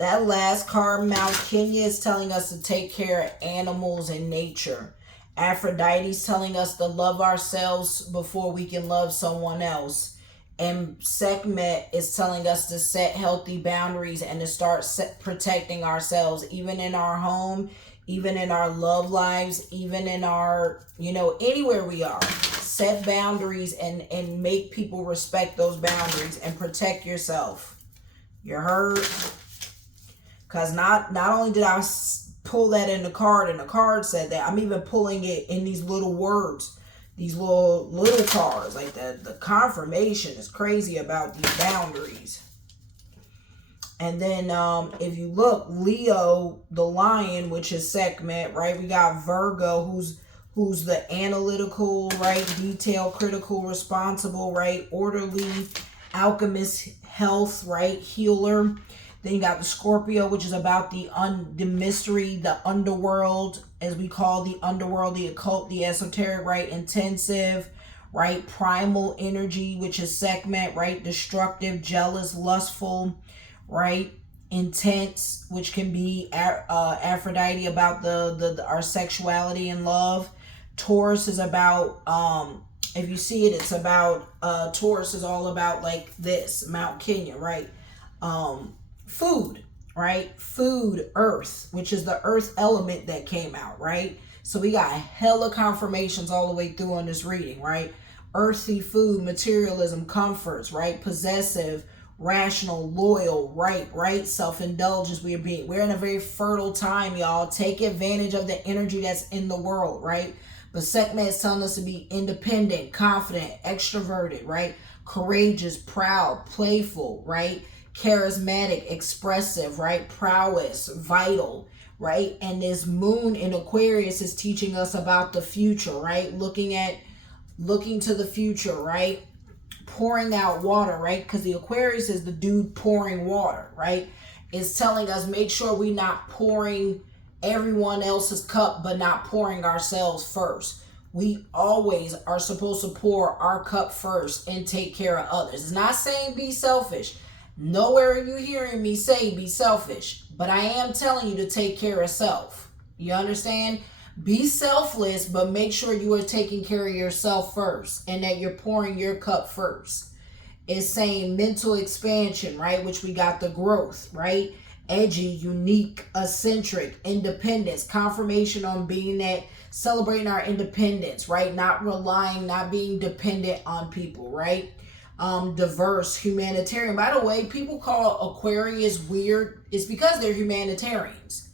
That last card, Mount Kenya, is telling us to take care of animals and nature. Aphrodite's telling us to love ourselves before we can love someone else. And Sekhmet is telling us to set healthy boundaries and to start protecting ourselves, even in our home, even in our love lives, even in our, anywhere we are. Set boundaries and make people respect those boundaries and protect yourself. You heard? Because not only did I pull that in the card and the card said that, I'm even pulling it in these little words, these little cards. Like the confirmation is crazy about these boundaries. And then if you look, Leo, the lion, which is Sekhmet, right? We got Virgo, who's the analytical, right? Detail, critical, responsible, right? Orderly, alchemist, health, right? Healer. Then you got the Scorpio, which is about the mystery, the underworld, as we call the underworld, the occult, the esoteric, right? Intensive, right? Primal energy, which is Sekhmet, right? Destructive, jealous, lustful, right? Intense, which can be Aphrodite, about the our sexuality and love. Taurus is about, if you see it, it's about, Taurus is all about like this, Mount Kenya, right? Food, right? Food, earth, which is the earth element that came out, right? So we got hella confirmations all the way through on this reading, right? Earthy food, materialism, comforts, right? Possessive, rational, loyal, right? Self-indulgence. We're in a very fertile time, y'all. Take advantage of the energy that's in the world, right? But Sekhmet is telling us to be independent, confident, extroverted, right? Courageous, proud, playful, right? Charismatic, expressive, right? Prowess, vital, right? And this moon in Aquarius is teaching us about the future, right? Looking to the future, right? Pouring out water, right? Because the Aquarius is the dude pouring water, right? It's telling us make sure we're not pouring everyone else's cup, but not pouring ourselves first. We always are supposed to pour our cup first and take care of others. It's not saying be selfish. Nowhere are you hearing me say be selfish, but I am telling you to take care of self. You understand? Be selfless, but make sure you are taking care of yourself first and that you're pouring your cup first. It's saying mental expansion, right? Which we got the growth, right? Edgy, unique, eccentric, independence, confirmation on being that, celebrating our independence, right? Not relying, not being dependent on people, right? Diverse, humanitarian. By the way, people call Aquarius weird. It's because they're humanitarians.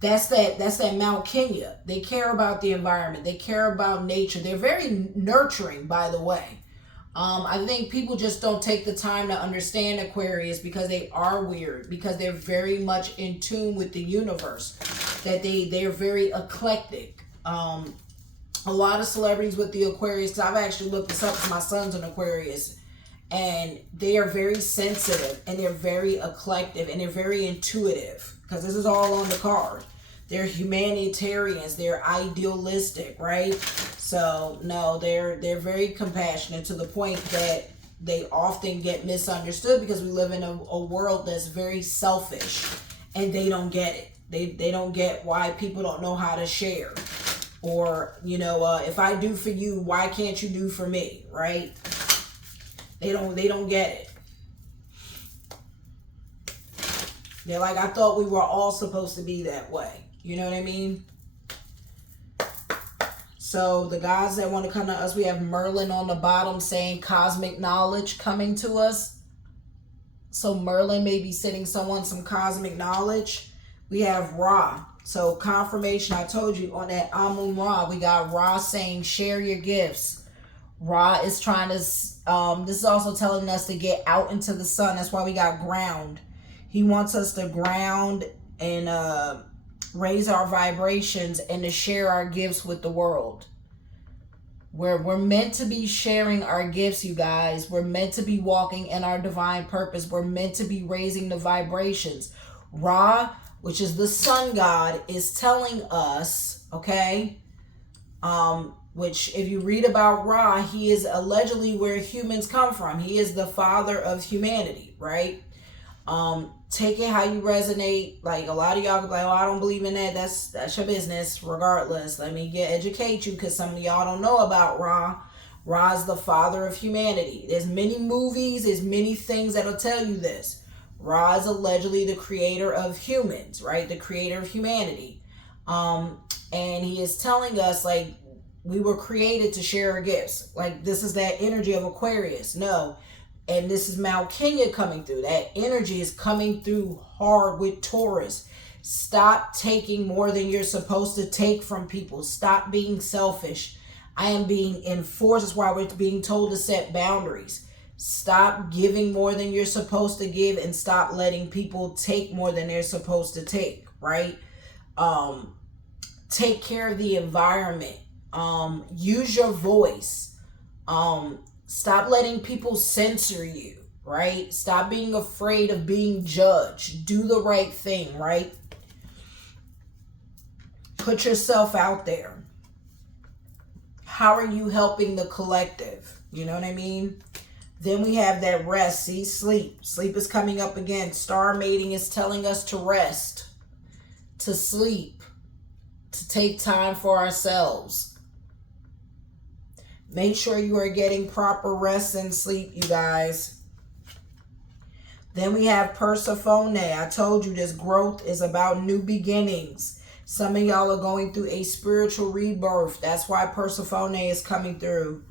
That's that Mount Kenya. They care about the environment. They care about nature. They're very nurturing, by the way. I think people just don't take the time to understand Aquarius because they are weird, because they're very much in tune with the universe, that they're very eclectic. A lot of celebrities with the Aquarius, because I've actually looked this up because my son's an Aquarius, and they are very sensitive and they're very eclectic and they're very intuitive, because this is all on the card. They're humanitarians, they're idealistic, right? So no, they're very compassionate, to the point that they often get misunderstood because we live in a world that's very selfish and they don't get it. They don't get why people don't know how to share. Or, if I do for you, why can't you do for me, right? They don't get it. They're like, I thought we were all supposed to be that way. You know what I mean? So the guys that want to come to us, we have Merlin on the bottom saying cosmic knowledge coming to us. So Merlin may be sending someone some cosmic knowledge. We have Ra. So confirmation, I told you on that Amun Ra, we got Ra saying share your gifts. Ra is trying to, this is also telling us to get out into the sun. That's why we got ground. He wants us to ground and raise our vibrations and to share our gifts with the world. We're meant to be sharing our gifts, you guys. We're meant to be walking in our divine purpose. We're meant to be raising the vibrations. Ra, which is the sun god, is telling us, okay, which if you read about Ra, he is allegedly where humans come from. He is the father of humanity, right? Take it how you resonate. Like, a lot of y'all be like, oh, I don't believe in that. That's your business. Regardless, let me educate you, because some of y'all don't know about Ra. Ra is the father of humanity. There's many movies, there's many things that'll tell you this. Ra is allegedly the creator of humans, right? The creator of humanity. And he is telling us, like, we were created to share our gifts. Like, this is that energy of Aquarius. No. And this is Mount Kenya coming through. That energy is coming through hard with Taurus. Stop taking more than you're supposed to take from people. Stop being selfish. I am being enforced. That's why we're being told to set boundaries. Stop giving more than you're supposed to give, and stop letting people take more than they're supposed to take, right? Take care of the environment. Use your voice. Stop letting people censor you, right? Stop being afraid of being judged. Do the right thing, right? Put yourself out there. How are you helping the collective? You know what I mean? Then we have that rest. See, sleep. Sleep is coming up again. Star mating is telling us to rest, to sleep, to take time for ourselves. Make sure you are getting proper rest and sleep, you guys. Then we have Persephone. I told you this growth is about new beginnings. Some of y'all are going through a spiritual rebirth. That's why Persephone is coming through.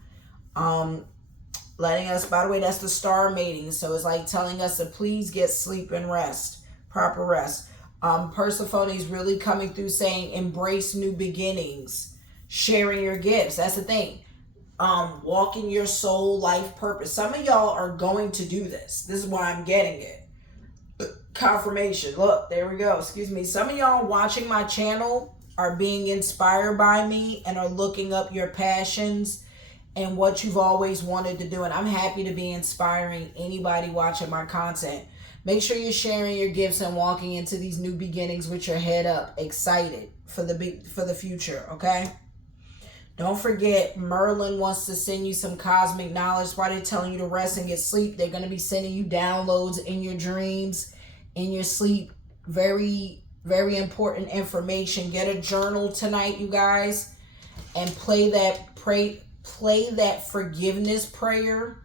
Letting us, by the way, that's the star mating. So it's like telling us to please get sleep and rest, proper rest. Persephone is really coming through saying embrace new beginnings, sharing your gifts. That's the thing. Walking your soul life purpose. Some of y'all are going to do this. This is why I'm getting it. Confirmation. Look, there we go. Excuse me. Some of y'all watching my channel are being inspired by me and are looking up your passions and what you've always wanted to do. And I'm happy to be inspiring anybody watching my content. Make sure you're sharing your gifts and walking into these new beginnings with your head up, excited for the future, okay? Don't forget, Merlin wants to send you some cosmic knowledge. While they're telling you to rest and get sleep, they're going to be sending you downloads in your dreams, in your sleep. Very, very important information. Get a journal tonight, you guys, and play that forgiveness prayer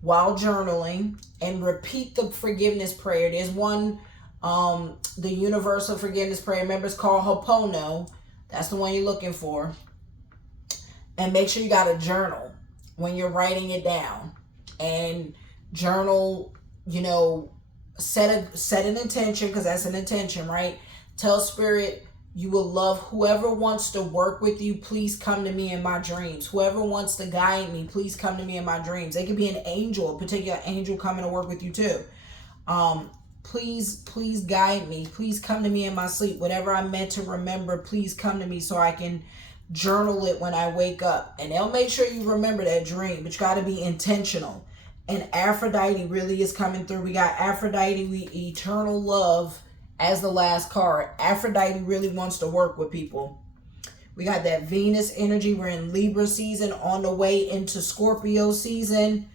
while journaling, and repeat the forgiveness prayer. There's one, the universal forgiveness prayer. Remember, it's called Ho'oponopono. That's the one you're looking for. And make sure you got a journal when you're writing it down. And journal, you know, set an intention, because that's an intention, right? Tell Spirit you will love whoever wants to work with you. Please come to me in my dreams. Whoever wants to guide me, please come to me in my dreams. It could be an angel, a particular angel coming to work with you too. Please guide me. Please come to me in my sleep. Whatever I'm meant to remember, please come to me so I can journal it when I wake up. And they'll make sure you remember that dream, but you got to be intentional. And Aphrodite really is coming through. We got Aphrodite, eternal love, as the last card. Aphrodite really wants to work with people. We got that Venus energy. We're in Libra season, on the way into Scorpio season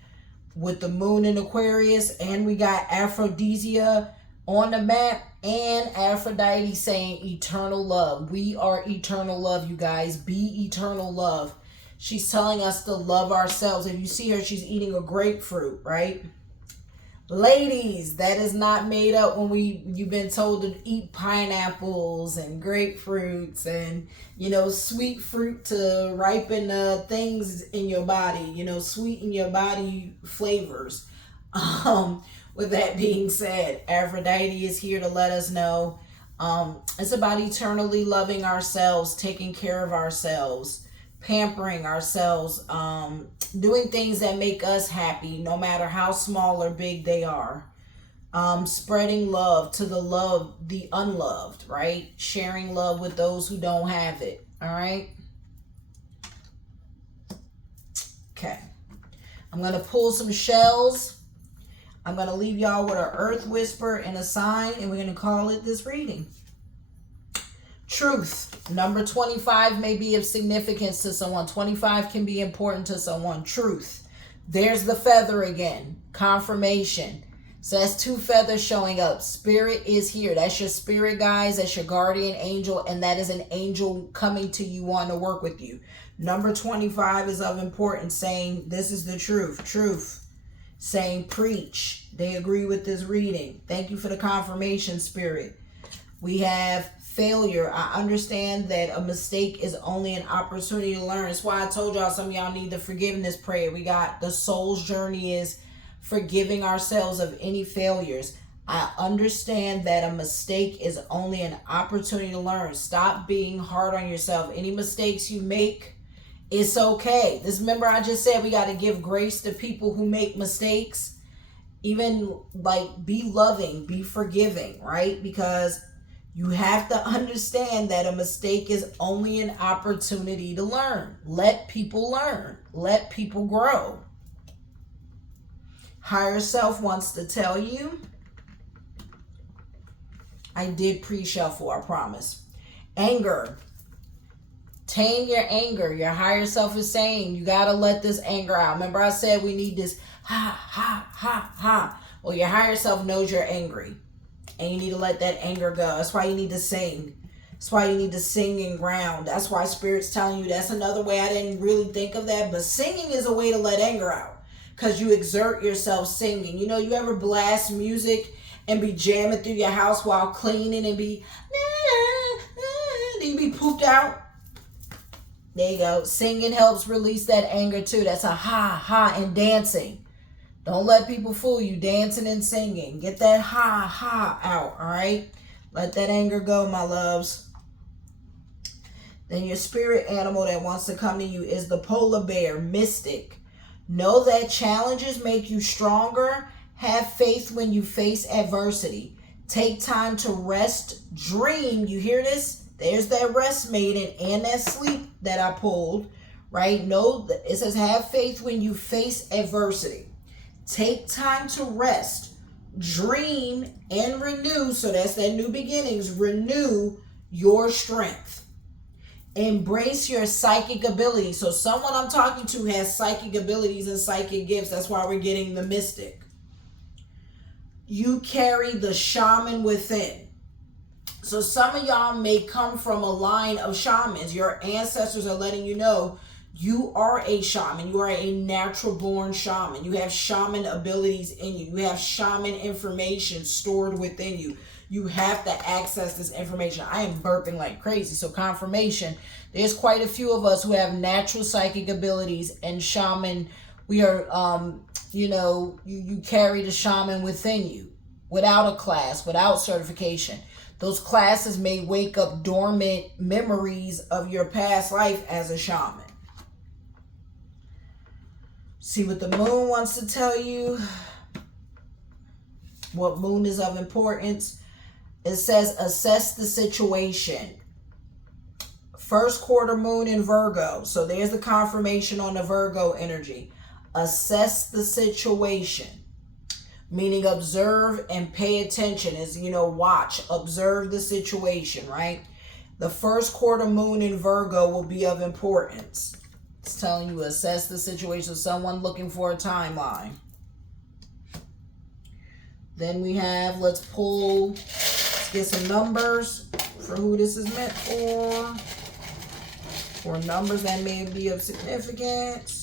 with the moon in Aquarius. And we got Aphrodisia on the map, and Aphrodite saying eternal love. We are eternal love, you guys. Be eternal love. She's telling us to love ourselves. If you see her, she's eating a grapefruit, right? Ladies, that is not made up when you've been told to eat pineapples and grapefruits and, you know, sweet fruit to ripen things in your body, you know, sweeten your body flavors. With that being said, Aphrodite is here to let us know it's about eternally loving ourselves, taking care of ourselves, pampering ourselves, doing things that make us happy, no matter how small or big they are. Spreading love to the unloved, right? Sharing love with those who don't have it, all right? Okay. I'm going to pull some shells. I'm going to leave y'all with an earth whisper and a sign, and we're going to call it this reading. Truth. Number 25 may be of significance to someone. 25 can be important to someone. Truth. There's the feather again. Confirmation. So that's 2 feathers showing up. Spirit is here. That's your spirit, guys. That's your guardian angel. And that is an angel coming to you, wanting to work with you. Number 25 is of importance, saying this is the truth. Truth. Saying preach. They agree with this reading. Thank you for the confirmation, Spirit. We have failure. I understand that a mistake is only an opportunity to learn. That's why I told y'all some of y'all need the forgiveness prayer. We got the soul's journey is forgiving ourselves of any failures. I understand that a mistake is only an opportunity to learn. Stop being hard on yourself. Any mistakes you make, it's okay. This, remember I just said we got to give grace to people who make mistakes. Even like be loving, be forgiving, right? Because you have to understand that a mistake is only an opportunity to learn. Let people learn. Let people grow. Higher self wants to tell you. I did pre-shuffle, I promise. Anger. Tame your anger. Your higher self is saying you got to let this anger out. Remember I said we need this ha, ha, ha, ha. Well, your higher self knows you're angry. And you need to let that anger go. That's why you need to sing. That's why you need to sing and ground. That's why Spirit's telling you that's another way. I didn't really think of that. But singing is a way to let anger out. Because you exert yourself singing. You know, you ever blast music and be jamming through your house while cleaning and be, then you be pooped out? There you go. Singing helps release that anger too. That's a ha, ha, and dancing. Don't let people fool you. Dancing and singing. Get that ha, ha out, all right? Let that anger go, my loves. Then your spirit animal that wants to come to you is the polar bear, mystic. Know that challenges make you stronger. Have faith when you face adversity. Take time to rest, dream. You hear this? There's that rest maiden and that sleep that I pulled, right? Know that it says have faith when you face adversity. Take time to rest, dream, and renew. So that's that new beginnings. Renew your strength. Embrace your psychic abilities. So someone I'm talking to has psychic abilities and psychic gifts. That's why we're getting the mystic. You carry the shaman within. So some of y'all may come from a line of shamans. Your ancestors are letting you know you are a shaman. You are a natural born shaman. You have shaman abilities in you. You have shaman information stored within you. You have to access this information. I am burping like crazy. So confirmation, there's quite a few of us who have natural psychic abilities and shaman. We are, you carry the shaman within you without a class, without certification. Those classes may wake up dormant memories of your past life as a shaman. See what the moon wants to tell you. What moon is of importance. It says assess the situation. First quarter moon in Virgo. So there's the confirmation on the Virgo energy. Assess the situation. Meaning observe and pay attention. Is, watch. Observe the situation, right? The first quarter moon in Virgo will be of importance. It's telling you assess the situation of someone looking for a timeline. Then we have, let's get some numbers for who this is meant for. Or numbers that may be of significance.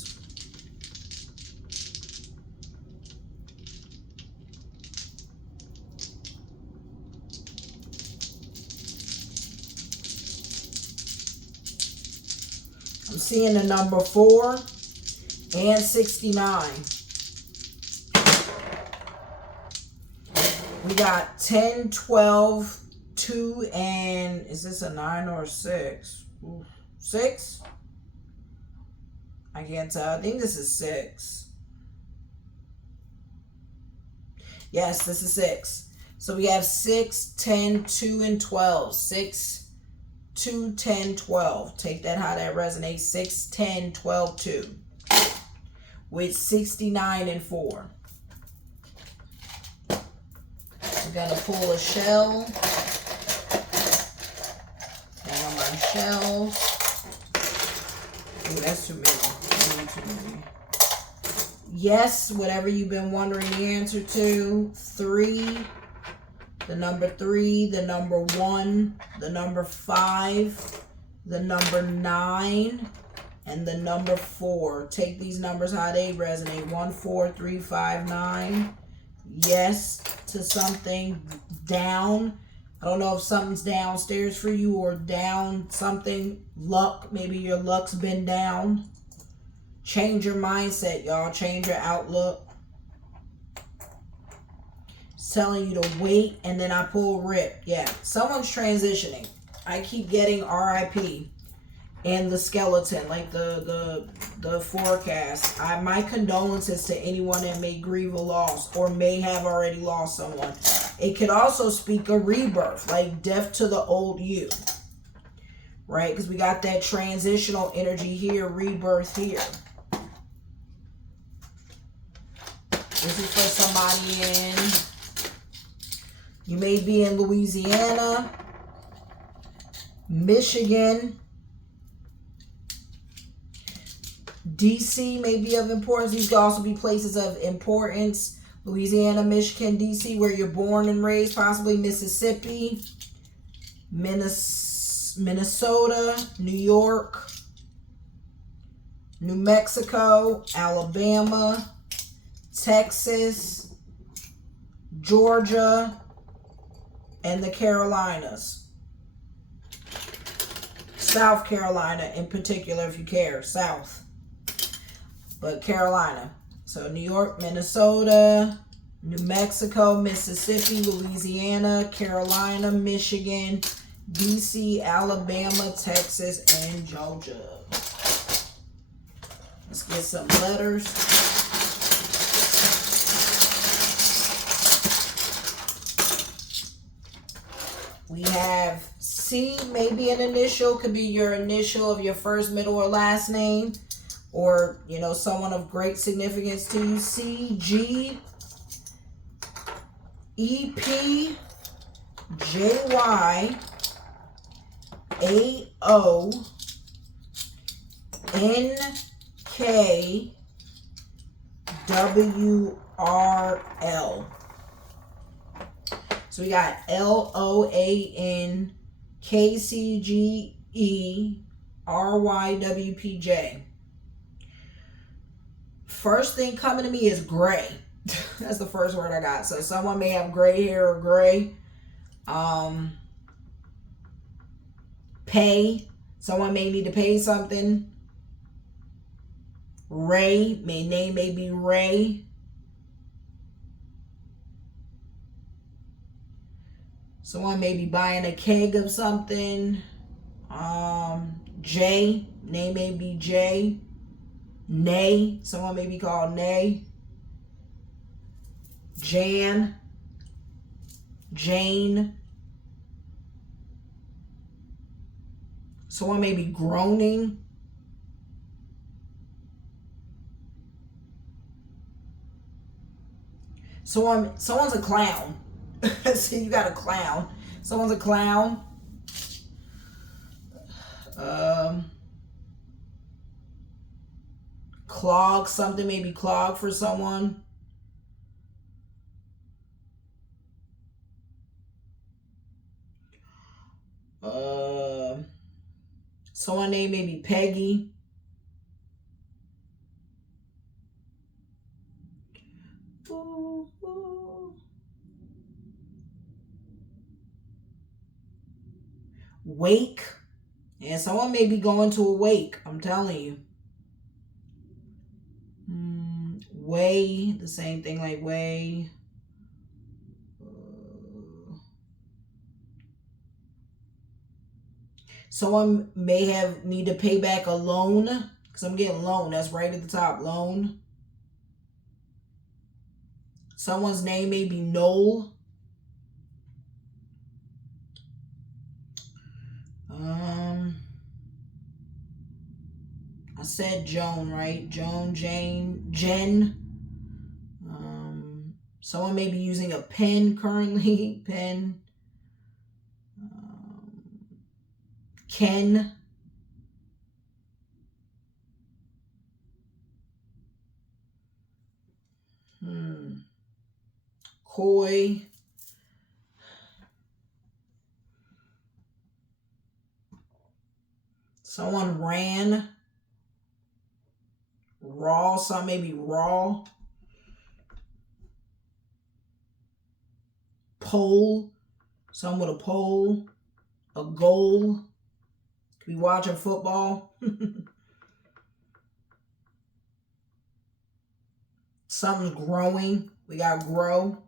I'm seeing the number 4 and 69. We got 10, 12, 2, and is this a 9 or a 6? 6? I can't tell. I think this is 6. Yes, this is 6. So we have 6, 10, 2, and 12. 6, 2, 10, 12. Take that how that resonates. 6, 10, 12, 2. With 69 and 4. We're going to pull a shell. Hang on my shells. Ooh, that's too many. Too many. Yes, whatever you've been wondering the answer to. 3, the number 3, the number 1, the number 5, the number 9, and the number 4. Take these numbers how they resonate. 1, 4, 3, 5, 9. Yes to something. Down. I don't know if something's downstairs for you or down something. Luck. Maybe your luck's been down. Change your mindset, y'all. Change your outlook. It's telling you to wait, and then I pull rip. Yeah, someone's transitioning. I keep getting RIP and the skeleton, like the forecast. My condolences to anyone that may grieve a loss or may have already lost someone. It could also speak a rebirth, like death to the old you, right? Because we got that transitional energy here, rebirth here. This is for somebody you may be in Louisiana, Michigan, DC may be of importance. These could also be places of importance. Louisiana, Michigan, DC, where you're born and raised, possibly Mississippi, Minnesota, New York, New Mexico, Alabama, Texas, Georgia, and the Carolinas. South Carolina in particular, if you care, South. But Carolina. So New York, Minnesota, New Mexico, Mississippi, Louisiana, Carolina, Michigan, DC, Alabama, Texas, and Georgia. Let's get some letters. We have C, maybe an initial, could be your initial of your first, middle, or last name, or, you know, someone of great significance to you. C, G, E, P, J, Y, A, O, N, K, W, R, L. So we got L-O-A-N, K-C-G-E, R-Y-W-P-J. First thing coming to me is gray. That's the first word I got. So someone may have gray hair or gray. Pay. Someone may need to pay something. Ray. Name may be Ray. Someone may be buying a keg of something. J. Name may be J. Nay. Someone may be called Nay. Jan. Jane. Someone may be groaning. Someone's a clown. See, you got a clown. Someone's a clown. Clog. Something may be clogged for someone. Someone name may be Peggy. Wake. And someone may be going to a wake. I'm telling you. Way. The same thing like way. Someone may need to pay back a loan. Because I'm getting loan. That's right at the top. Loan. Someone's name may be Noel. I said Joan, right? Joan, Jane, Jen. Someone may be using a pen currently. Pen. Ken. coy. Someone ran. Raw, some maybe raw. Pole. Some with a pole. A goal. Could be watching football. Something's growing. We got grow.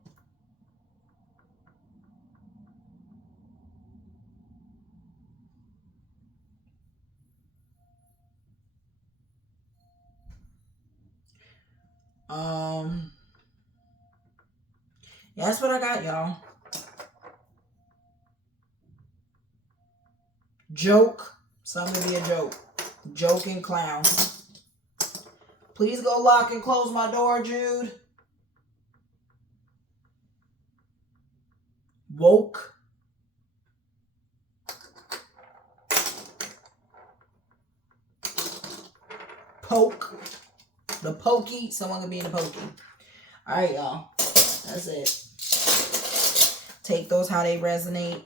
Yeah, that's what I got, y'all. Joke. Something to be a joke. Joking clown. Please go lock and close my door, Jude. Woke. Poke. The pokey. Someone could be in the pokey. Alright, y'all. That's it. Take those how they resonate.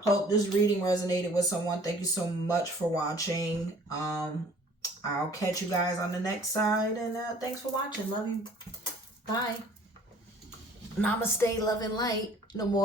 Hope this reading resonated with someone. Thank you so much for watching. I'll catch you guys on the next side. And thanks for watching. Love you. Bye. Namaste, love and light. No more.